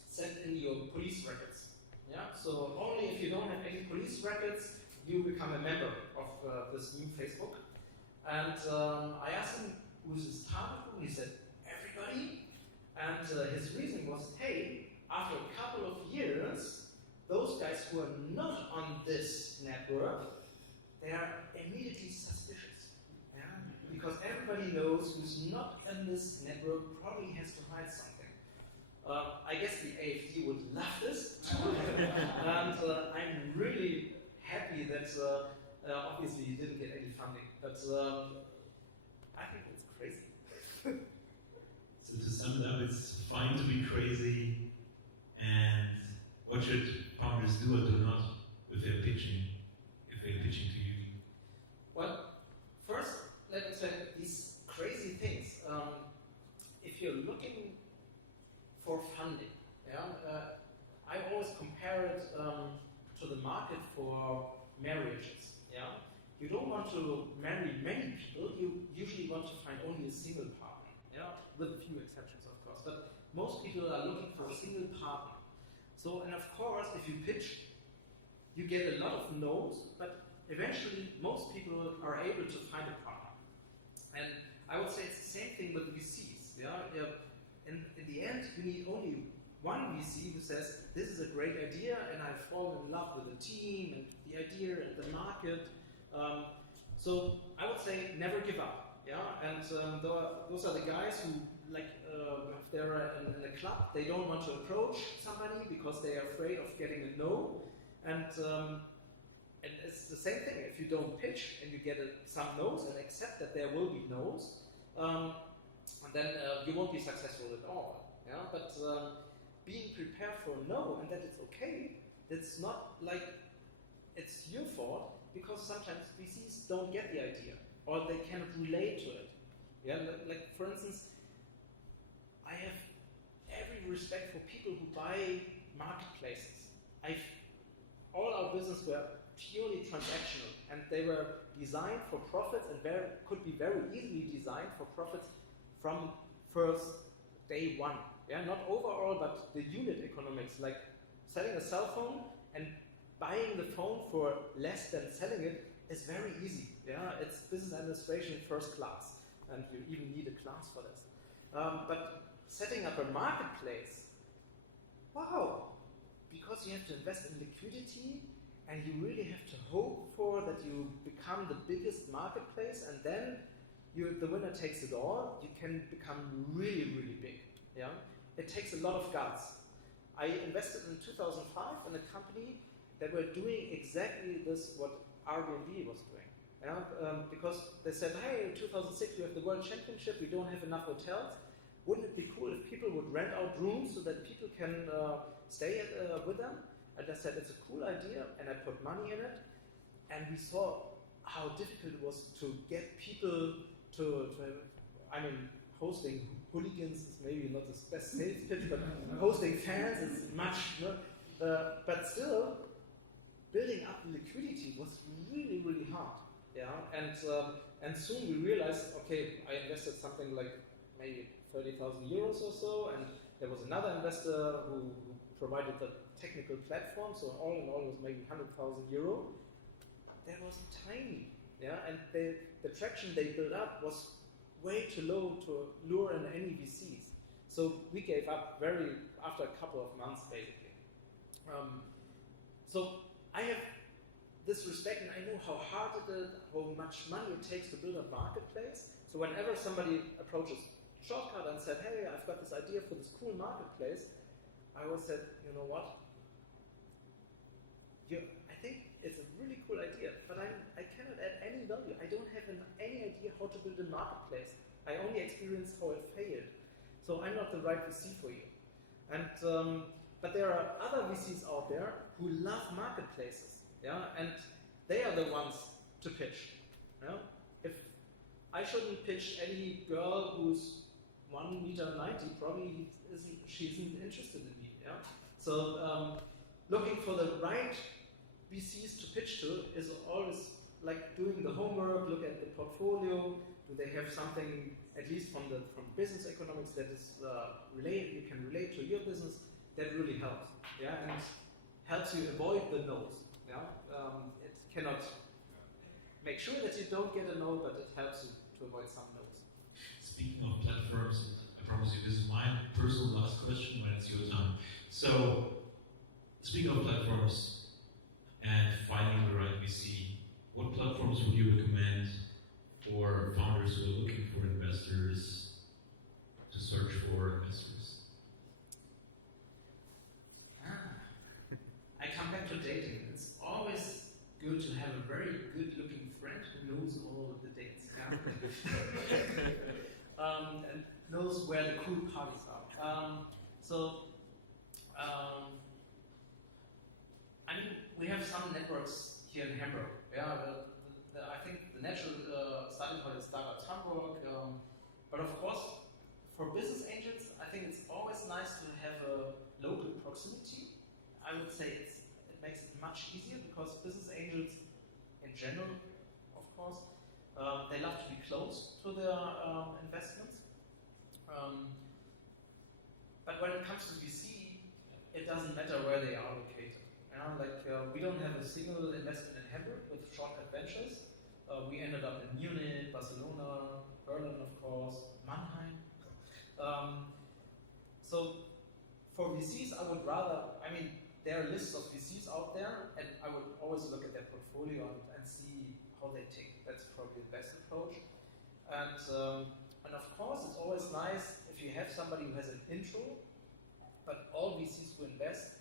send in your police records. Yeah? So only if you don't have any police records, you become a member of this new Facebook. And I asked him, who's his target group? He said, everybody. And his reason was, hey, after a couple of years, those guys who are not on this network, they are immediately suspicious. Yeah? Because everybody knows who's not in this network probably has to hide something. I guess the AFD would love this. And I'm really happy that obviously you didn't get any funding. But I think it's crazy. So to sum it up, it's fine to be crazy, and what should founders do or do not with their pitching, if they're pitching to you? Well, first, let me say these crazy things. If you're looking for funding, yeah, I always compare it to the market for marriages. Yeah, you don't want to marry many people. You usually want to find only a single partner. Yeah, with a few exceptions, of course. But most people are looking for a single partner. So, and of course, if you pitch, you get a lot of no's, but eventually most people are able to find a partner. And I would say it's the same thing with VCs. Yeah? In the end, you need only one VC who says, this is a great idea and I've fallen in love with the team and the idea and the market. So I would say never give up. Yeah, and those are the guys who if they're in a club, they don't want to approach somebody because they are afraid of getting a no. And it's the same thing. If you don't pitch and you get some no's and accept that there will be no's, then you won't be successful at all. Yeah, but being prepared for a no and that it's okay, it's not like it's your fault, because sometimes VCs don't get the idea or they cannot relate to it. Yeah, like for instance, I have every respect for people who buy marketplaces. All our business were purely transactional, and they were designed for profits and could be very easily designed for profits from first day one. Yeah, not overall, but the unit economics, like selling a cell phone and buying the phone for less than selling it is very easy. Yeah, it's business administration first class, and you even need a class for this. But setting up a marketplace, wow, because you have to invest in liquidity, and you really have to hope for that you become the biggest marketplace, and then the winner takes it all. You can become really, really big. Yeah, it takes a lot of guts. I invested in 2005 in a company that were doing exactly this what Airbnb was doing. Yeah? Because they said, hey, in 2006 we have the World Championship, we don't have enough hotels. Wouldn't it be cool if people would rent out rooms so that people can stay with them? And I said, it's a cool idea, and I put money in it. And we saw how difficult it was to get people to hosting hooligans is maybe not the best sales pitch, but hosting fans is much, but still, building up liquidity was really, really hard. Yeah, and soon we realized, okay, I invested something like maybe 30,000 euros or so, and there was another investor who provided the technical platform, so all in all it was maybe 100,000 euro. That was tiny, yeah, and the traction they built up was way too low to lure in any VCs. So we gave up after a couple of months, basically. So I have this respect, and I know how hard it is, how much money it takes to build a marketplace. So whenever somebody approaches Shortcut and said, hey, I've got this idea for this cool marketplace, I always said, you know what? I think it's a really cool idea, but I cannot add any value. I don't have any idea how to build a marketplace. I only experienced how it failed. So I'm not the right VC for you. And but there are other VCs out there who love marketplaces, yeah, and they are the ones to pitch. Yeah? If I shouldn't pitch any girl who's 1.90 meters, probably she isn't interested in me. Yeah? So looking for the right VCs to pitch to is always like doing the homework, look at the portfolio. Do they have something, at least from business economics, that is you can relate to your business? That really helps. Yeah, and helps you avoid the no's. Yeah, it cannot make sure that you don't get a no, but it helps you to avoid some no's. Speaking of platforms, I promise you this is my personal last question when it's your time. So, speaking of platforms and finding the right VC, what platforms would you recommend for founders who are looking for investors to search for investors? I come back to dating. It's always good to have a very good-looking friend who knows all of the dates. Yeah? And knows where the cool parties are. I mean, we have some networks here in Hamburg. Yeah, I think the natural starting point is Startup Hamburg. But of course, for business angels, I think it's always nice to have a local proximity. I would say it makes it much easier, because business angels, in general, of course, they love to be close to their investments. But when it comes to VC, it doesn't matter where they are located. We don't have a single investment in Hamburg with Shortcut Ventures. We ended up in Munich, Barcelona, Berlin, of course, Mannheim. So for VCs, I would rather, there are lists of VCs out there, and I would always look at their portfolio and see how they tick. That's probably the best approach. And of course, it's always nice if you have somebody who has an intro, but all VCs who invest,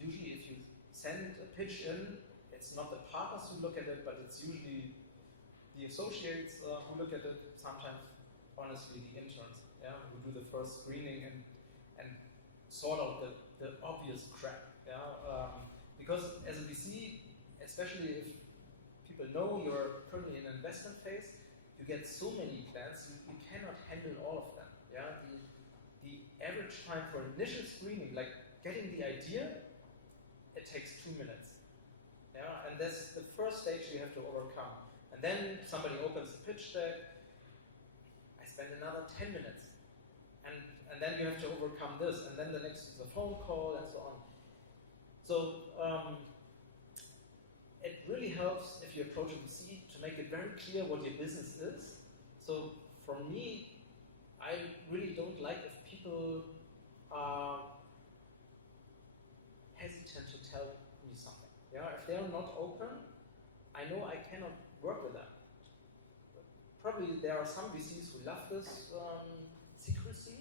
usually if you send a pitch in, it's not the partners who look at it, but it's usually the associates who look at it, sometimes, honestly, the interns, yeah, who do the first screening and sort out the obvious crap. Yeah? Because as a VC, especially if people know you're currently in an investment phase, you get so many plans, you cannot handle all of them. Yeah? The average time for initial screening, like getting the idea, it takes 2 minutes. Yeah? And that's the first stage you have to overcome. And then somebody opens the pitch deck, I spend another 10 minutes. And then you have to overcome this, and then the next is a phone call, and so on. So it really helps if you approach a VC to make it very clear what your business is. So for me, I really don't like if people are hesitant to tell me something. Yeah, if they are not open, I know I cannot work with them. Probably there are some VCs who love this secrecy,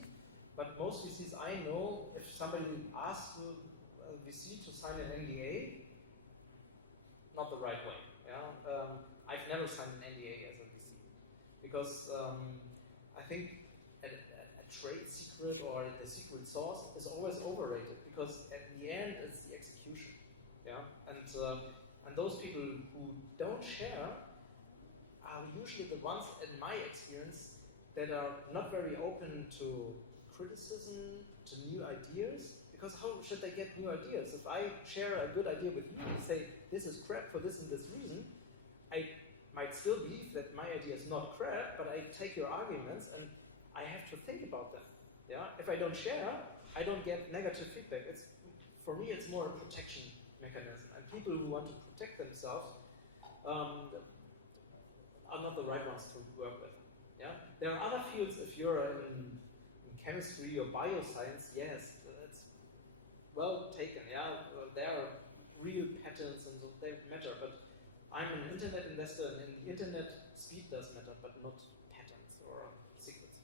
but most VCs I know, if somebody asks a VC to sign an NDA, not the right way. Yeah? I've never signed an NDA as a VC because I think a trade secret or the secret sauce is always overrated because at the end it's the execution. Yeah? And those people who don't share are usually the ones, in my experience, that are not very open to criticism, to new ideas, because how should they get new ideas? If I share a good idea with you and say, this is crap for this and this reason, I might still believe that my idea is not crap, but I take your arguments and I have to think about them. Yeah? If I don't share, I don't get negative feedback. For me, it's more a protection mechanism. And people who want to protect themselves are not the right ones to work with. Yeah? There are other fields, if you're in chemistry or bioscience, yes, it's well taken. Yeah? There are real patents and so they matter, but I'm an internet investor, and in the internet, speed does matter, but not patents or secrets.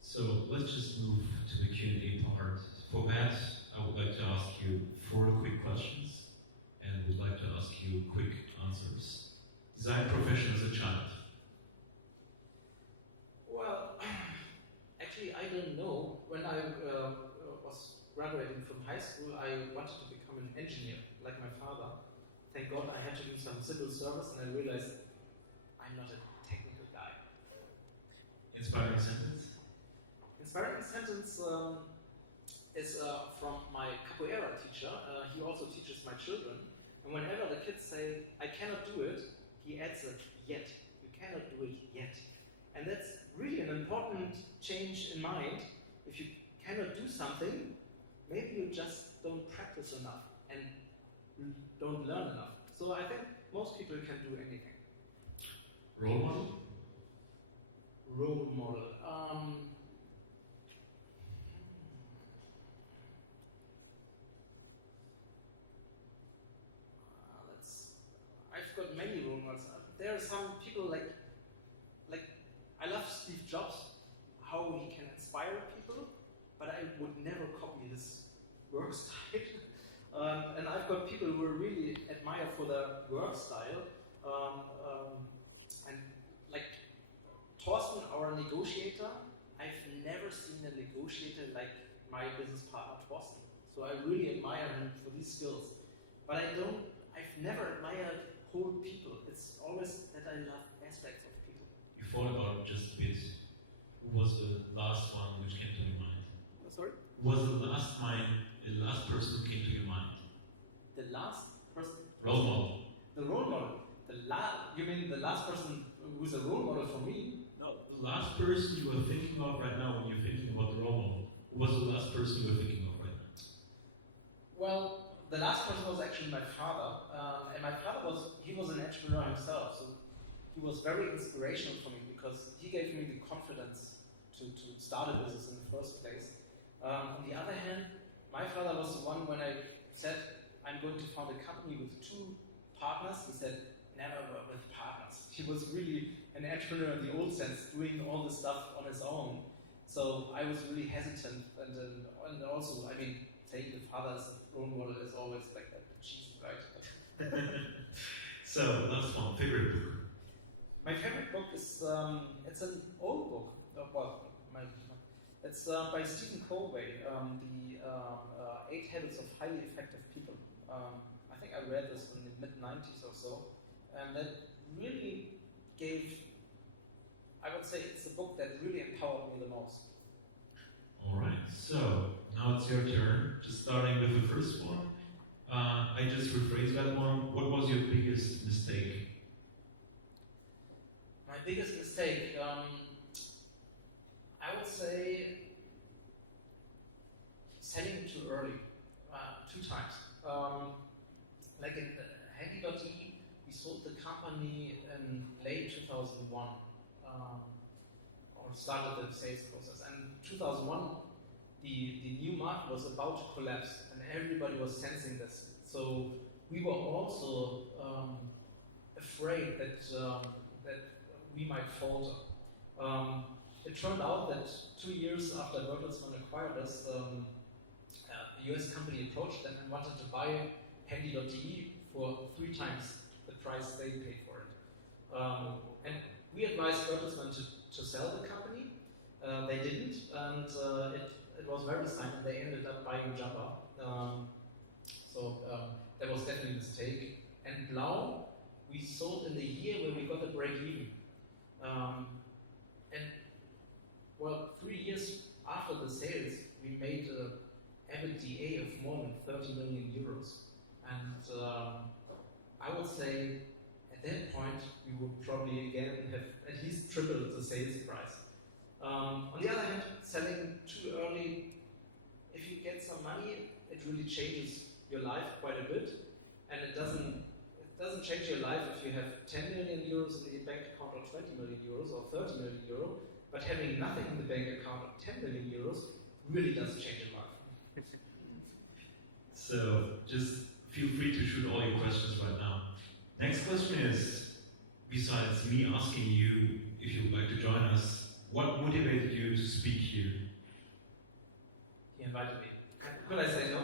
So let's just move to the Q&A part. For that, I would like to ask you 4 quick questions, and would like to ask you quick answers. Design profession as a child? Well, actually, I don't know. When I was graduating from high school, I wanted to become an engineer, like my father. Thank God I had to do some civil service, and I realized I'm not a technical guy. Inspiring sentence? Inspiring sentence is from my capoeira teacher. He also teaches my children. And whenever the kids say, I cannot do it, he adds a yet. You cannot do it yet. And that's really an important change in mind. If you cannot do something, maybe you just don't practice enough and don't learn enough. So I think most people can do anything. Role model? Role model. I've got many role models. There are some people like I love Steve Jobs, how he can inspire people, but I would never copy his work style. And I've got people who I really admire for their work style. And like Thorsten, our negotiator, I've never seen a negotiator like my business partner Thorsten. So I really admire him for these skills. But I've never admired whole people. It's always that I love aspects of people. You thought about it just a bit. Who was the last one which came to your mind? Sorry? Was the last person who came to your mind? The last person? Role model. The role model. You mean the last person who's a role model for me? No, the last person you are thinking of right now when you're thinking about the role model. Who was the last person you were thinking of right now? Well, the last person was actually my father. And my father was an entrepreneur himself. So he was very inspirational for me because he gave me the confidence to start a business in the first place. On the other hand, my father was the one when I said, I'm going to found a company with 2 partners. He said, never work he was really an entrepreneur in the old sense, doing all the stuff on his own. So I was really hesitant, and also, I mean, saying the father as a role model is always like that cheesy, right? So, last one, favorite book? My favorite book is, it's an old book. It's by Stephen Covey, the 8 Habits of Highly Effective People. I think I read this in the mid-90s or so, and that really gave, I would say it's the book that really empowered me the most. Alright, so now it's your turn, just starting with the first one. I just rephrased that one. What was your biggest mistake? My biggest mistake, I would say selling too early, 2 times. Like in Handy.de, we sold the company in late 2001, or started the sales process. And 2001, the new market was about to collapse, and everybody was sensing this. So we were also afraid that we might falter. It turned out that 2 years after Bertelsmann acquired us, a US company approached them and wanted to buy Handy.de for 3 times the price they paid for it. And we advised Bertelsmann to sell the company. They didn't, and it was very silent, and they ended up buying Java. So that was definitely a mistake. And Blau, we sold in the year where we got a break even. And well, 3 years after the sales, we made an EBITDA of more than 30 million euros. And I would say at that point, we would probably again have at least tripled the sales price. On the other hand, selling too early, if you get some money, it really changes your life quite a bit. And it doesn't change your life if you have 10 million euros in the bank account or 20 million euros or 30 million euro, but having nothing in the bank account of 10 million euros really does change your life. So just feel free to shoot all your questions right now. Next question is, besides me asking you if you would like to join us, what motivated you to speak here? He invited me. Could I say no?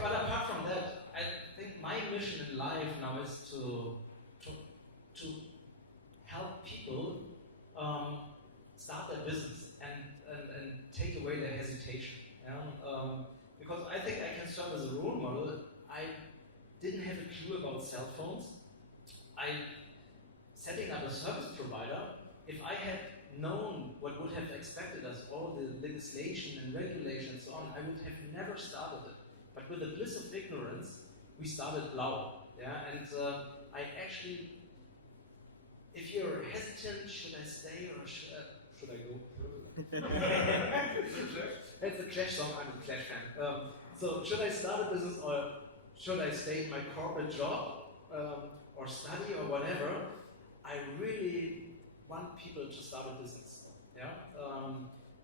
But apart from that, I think my mission in life now is to help people start their business and take away their hesitation. Yeah? Because I think I can serve as a role model. I didn't have a clue about cell phones. Setting up a service provider, if I had known what would have expected us, all the legislation and regulation and so on, I would have never started it. But with the bliss of ignorance, we started Blau. Yeah? And I actually, if you're hesitant, should I stay or should I go? It's a Clash song, I'm a Clash fan. So should I start a business or should I stay in my corporate job or study or whatever? I really want people to start a business. Yeah?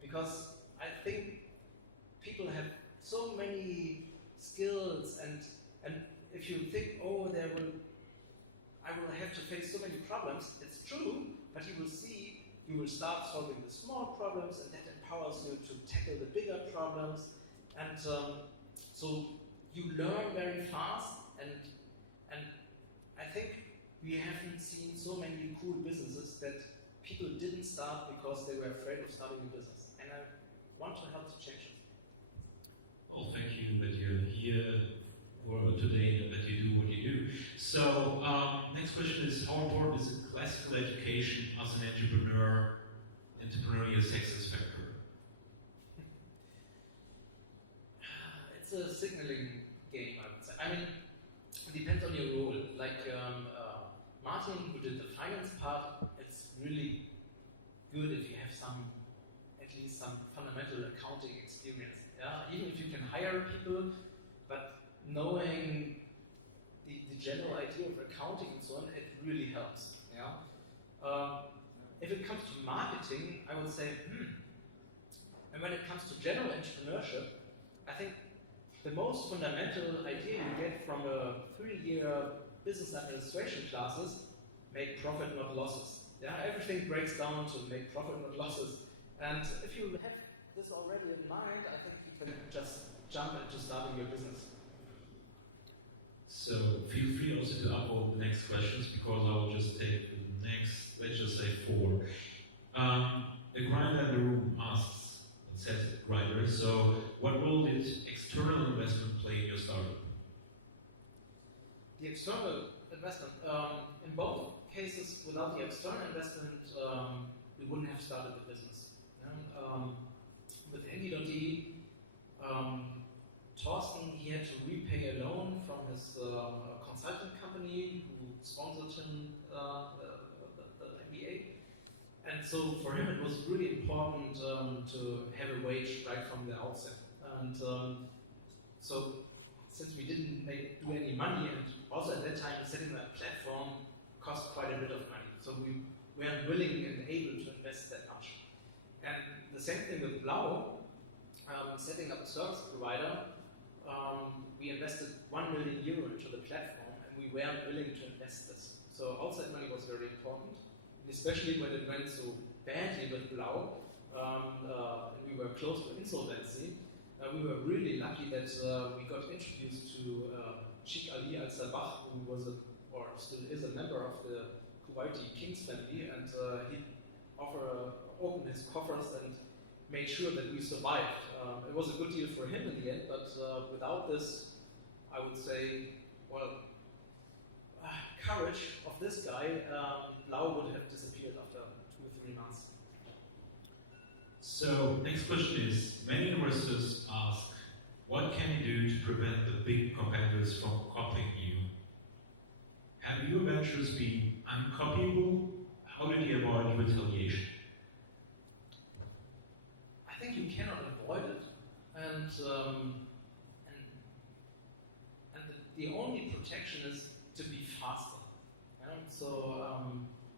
Because I think people have so many skills, and if you think, oh, I will have to face so many problems, it's true, but you will see, you will start solving the small problems, and that empowers you to tackle the bigger problems, and so you learn very fast, and I think we haven't seen so many cool businesses that people didn't start because they were afraid of starting a business, and I want to help to change it. Well, thank you that you're here for today and that you do what you do. So, next question is, how important is a classical education as an entrepreneurial success factor? It's a signaling game, I would say. I mean, it depends on your role. Like Martin, who did the finance part, it's really good if you have at least some fundamental accounting experience. Yeah? Even if you can hire people, but knowing the general idea of accounting and so on, it really helps. Yeah? If it comes to marketing, I would say, and when it comes to general entrepreneurship, I think the most fundamental idea you get from a 3-year business administration classes make profit, not losses. Yeah, everything breaks down to make profit, not losses. And if you have this already in mind, I think you can just jump into starting your business. So feel free also to upload the next questions, because I will just take the next, let's just say 4. The grinder in the room asks, it says grinder, so what role did external investment play in your startup? The external investment, in both cases, without the external investment, we wouldn't have started the business. Yeah? With Handy.de, Thorsten, he had to repay a loan from his consulting company who sponsored him the MBA. And so for him it was really important to have a wage right from the outset. And so since we didn't do any money, and also at that time setting that platform cost quite a bit of money, so we weren't willing and able to invest that much. And the same thing with Blau, setting up a service provider, we invested 1 million euro into the platform, and we weren't willing to invest this. So outside money was very important, especially when it went so badly with Blau, and we were close to insolvency. We were really lucky that we got introduced to Sheikh Ali Al Sabah, who was or still is a member of the Kuwaiti King's family, and he opened his coffers and made sure that we survived. It was a good deal for him in the end, but without this, I would say, well, courage of this guy, Blau would have disappeared after 2 or 3 months. So, next question is, many investors ask, what can you do to prevent the big competitors from copying you? Have your ventures been uncopyable? How did you avoid retaliation? I think you cannot avoid it, and the only protection is to be faster. Yeah? So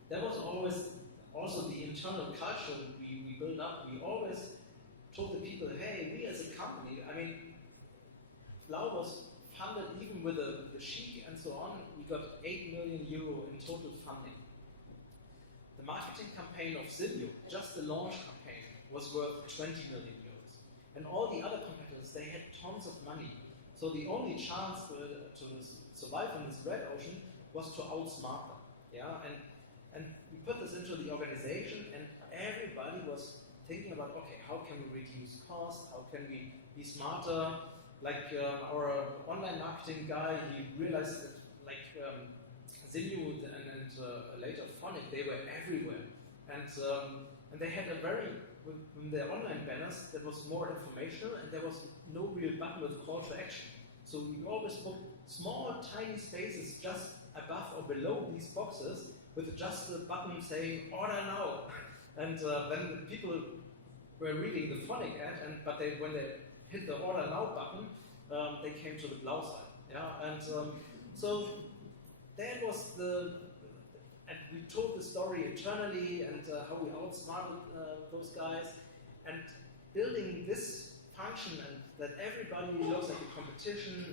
that was always also the internal culture we built up. We always told the people, hey, we as a company, I mean, Blau was funded even with the Sheikh and so on. We got 8 million euro in total funding. The marketing campaign of Silvio, just the launch campaign, was worth 20 million euros. And all the other competitors, they had tons of money. So the only chance to survive in this red ocean was to outsmart them. Yeah? And we put this into the organization, and everybody was thinking about, okay, how can we reduce costs? How can we be smarter? Like our online marketing guy, he realized that like Zinyu and later Phonic, they were everywhere. And they had a very, with their online banners, that was more informational, and there was no real button with call to action. So we always put small, tiny spaces just above or below these boxes with just a button saying, order now. And then the people were reading the Phonic ad, but when they hit the order now button, they came to the Blau side. Yeah? And so that was and we told the story internally and how we outsmarted those guys, and building this function and that everybody looks at the competition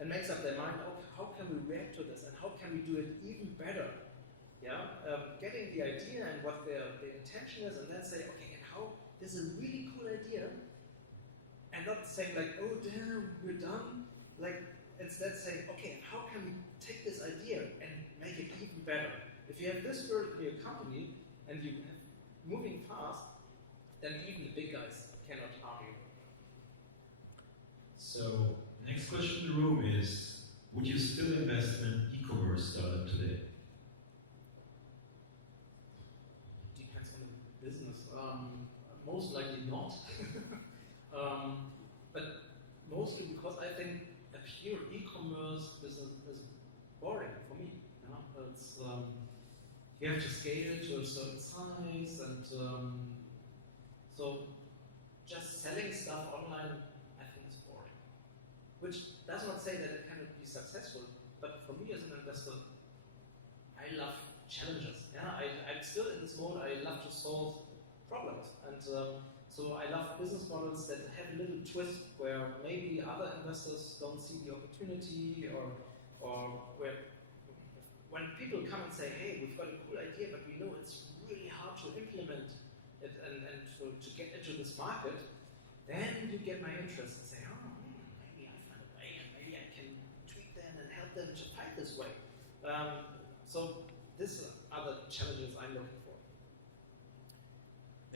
and makes up their mind, oh, how can we react to this and how can we do it even better? Yeah, getting the idea and what their intention is, and then say, okay, and how this is a really cool idea, and not saying like, oh damn, we're done. Like instead saying, okay, and how can we take this idea and make it even better? If you have this spirit in your company and you're moving fast, then even the big guys cannot harm you. So, next question in the room is, would you still invest in an e-commerce startup today? Depends on the business. Most likely not. But mostly because I think a pure e-commerce business is boring for me. You know? It's, you have to scale to a certain size, and so just selling stuff online, I think is boring. Which does not say that it cannot be successful, but for me as an investor, I love challenges. Yeah, I'm still in this mode. I love to solve problems, and so I love business models that have a little twist where maybe other investors don't see the opportunity, or where when people people come and say, hey, we've got a cool idea, but we know it's really hard to implement it and to get into this market, then you get my interest and say, oh, maybe I find a way and maybe I can tweak them and help them to find this way. So these are the challenges I'm looking for.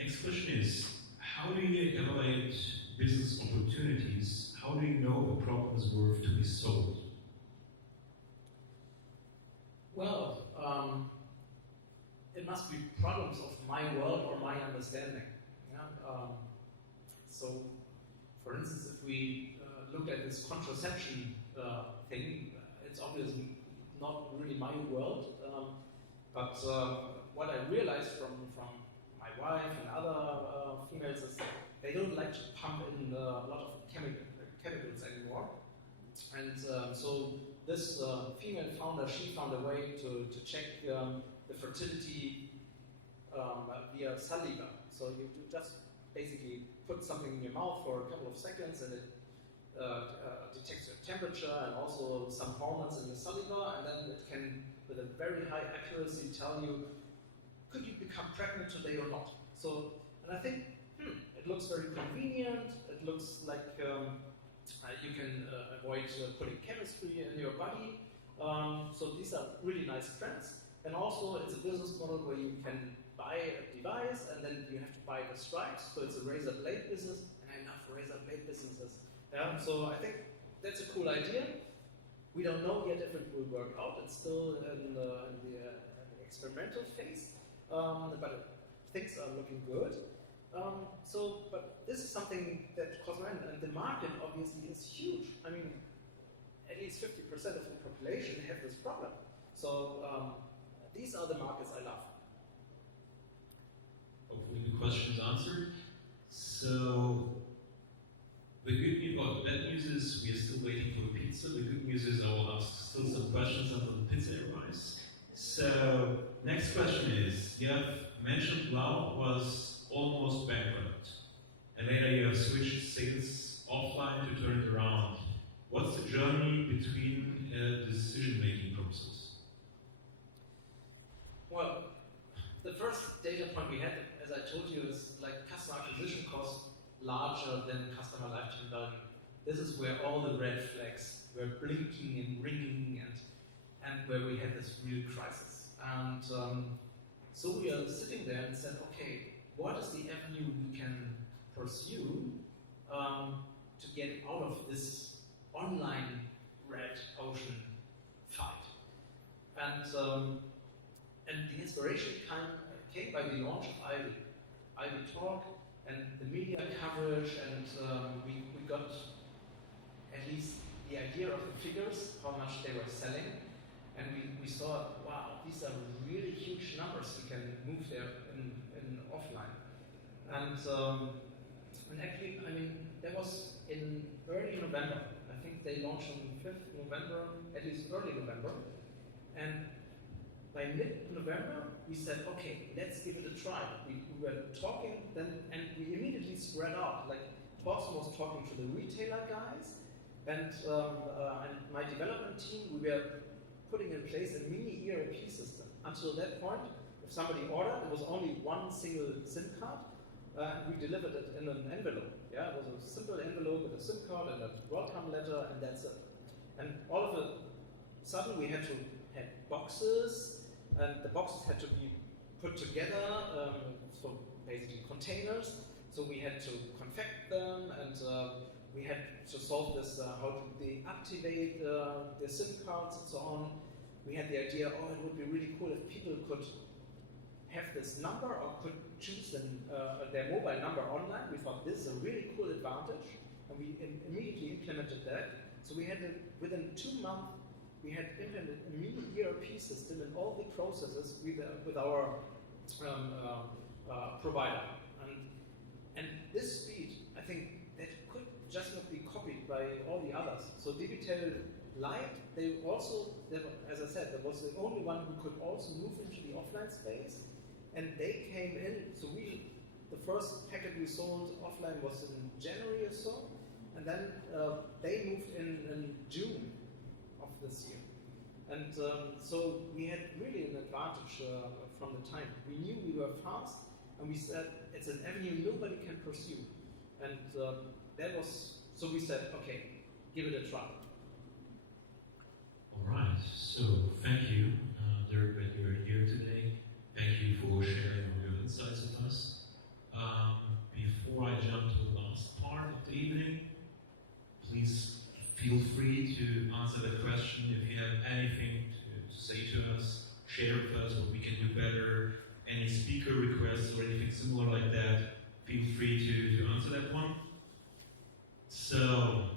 Next question is, how do you evaluate business opportunities? How do you know a problem is worth to be solved? Well, it must be problems of my world or my understanding. Yeah? So, for instance, if we look at this contraception thing, it's obviously not really my world, but what I realized from my wife and other females is that they don't like to pump in a lot of chemicals anymore. And so this female founder, she found a way to check the fertility via saliva. So you just basically put something in your mouth for a couple of seconds and it detects your temperature and also some hormones in your saliva, and then it can, with a very high accuracy, tell you, could you become pregnant today or not? So, and I think, it looks very convenient, it looks like you can avoid putting chemistry in your body. So these are really nice trends. And also it's a business model where you can buy a device and then you have to buy the stripes. So it's a razor blade business, and I love razor blade businesses. So I think that's a cool idea. We don't know yet if it will work out. It's still in the experimental phase, but things are looking good. But this is something that cosmetics, and the market obviously is huge. I mean, at least 50% of the population have this problem. So these are the markets I love. Hopefully the question is answered. So the good news, or the bad news is we are still waiting for the pizza. The good news is I will ask still some questions until the pizza arrives. So next question is, you have mentioned Blau was almost bankrupt, and later you have switched sales offline to turn it around. What's the journey between the decision-making process? Well, the first data point we had, as I told you, is like customer acquisition cost larger than customer lifetime value. This is where all the red flags were blinking and ringing, and where we had this real crisis. And so we are sitting there and said, okay, what is the avenue we can pursue to get out of this online red ocean fight? And the inspiration came by the launch of Ivy Talk and the media coverage, and we got at least the idea of the figures, how much they were selling, and we saw, wow, these are really huge numbers we can move there in offline. And actually, I mean, that was in early November. I think they launched on 5th November, at least early November. And by mid-November, we said, okay, let's give it a try. We were talking then, and we immediately spread out. Like, Thorsten was talking to the retailer guys, and my development team, we were putting in place a mini ERP system. Until that point, if somebody ordered, it was only one single SIM card. We delivered it in an envelope. Yeah, it was a simple envelope with a SIM card and a welcome letter, and that's it. And all of a sudden, we had to have boxes, and the boxes had to be put together, so basically containers. So we had to confect them, and we had to solve this, how to deactivate the SIM cards and so on. We had the idea, oh, it would be really cool if people could have this number or could choose their mobile number online. We thought this is a really cool advantage, and we immediately implemented that. So we had, within 2 months, we had implemented a mini ERP system in all the processes with our provider. And this speed, I think, that could just not be copied by all the others. So Digital Light, they also, as I said, that was the only one who could also move into the offline space. And they came in, so the first packet we sold offline was in January or so, and then they moved in June of this year. And so we had really an advantage from the time. We knew we were fast, and we said it's an avenue nobody can pursue. And that was, so we said, okay, give it a try. All right, so thank you, Dirk, that you're here today. Thank you for sharing your insights with us. Before I jump to the last part of the evening, please feel free to answer the question. If you have anything to say to us, share with us what we can do better, any speaker requests or anything similar like that, feel free to answer that one. So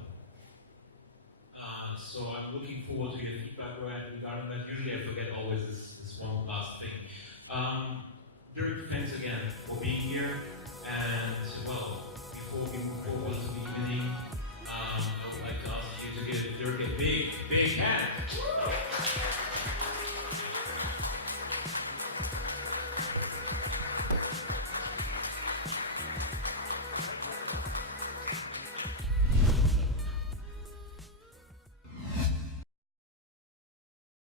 I'm looking forward to your feedback regarding that. Usually I forget always this one last thing. Dirk, thanks again for being here, and well,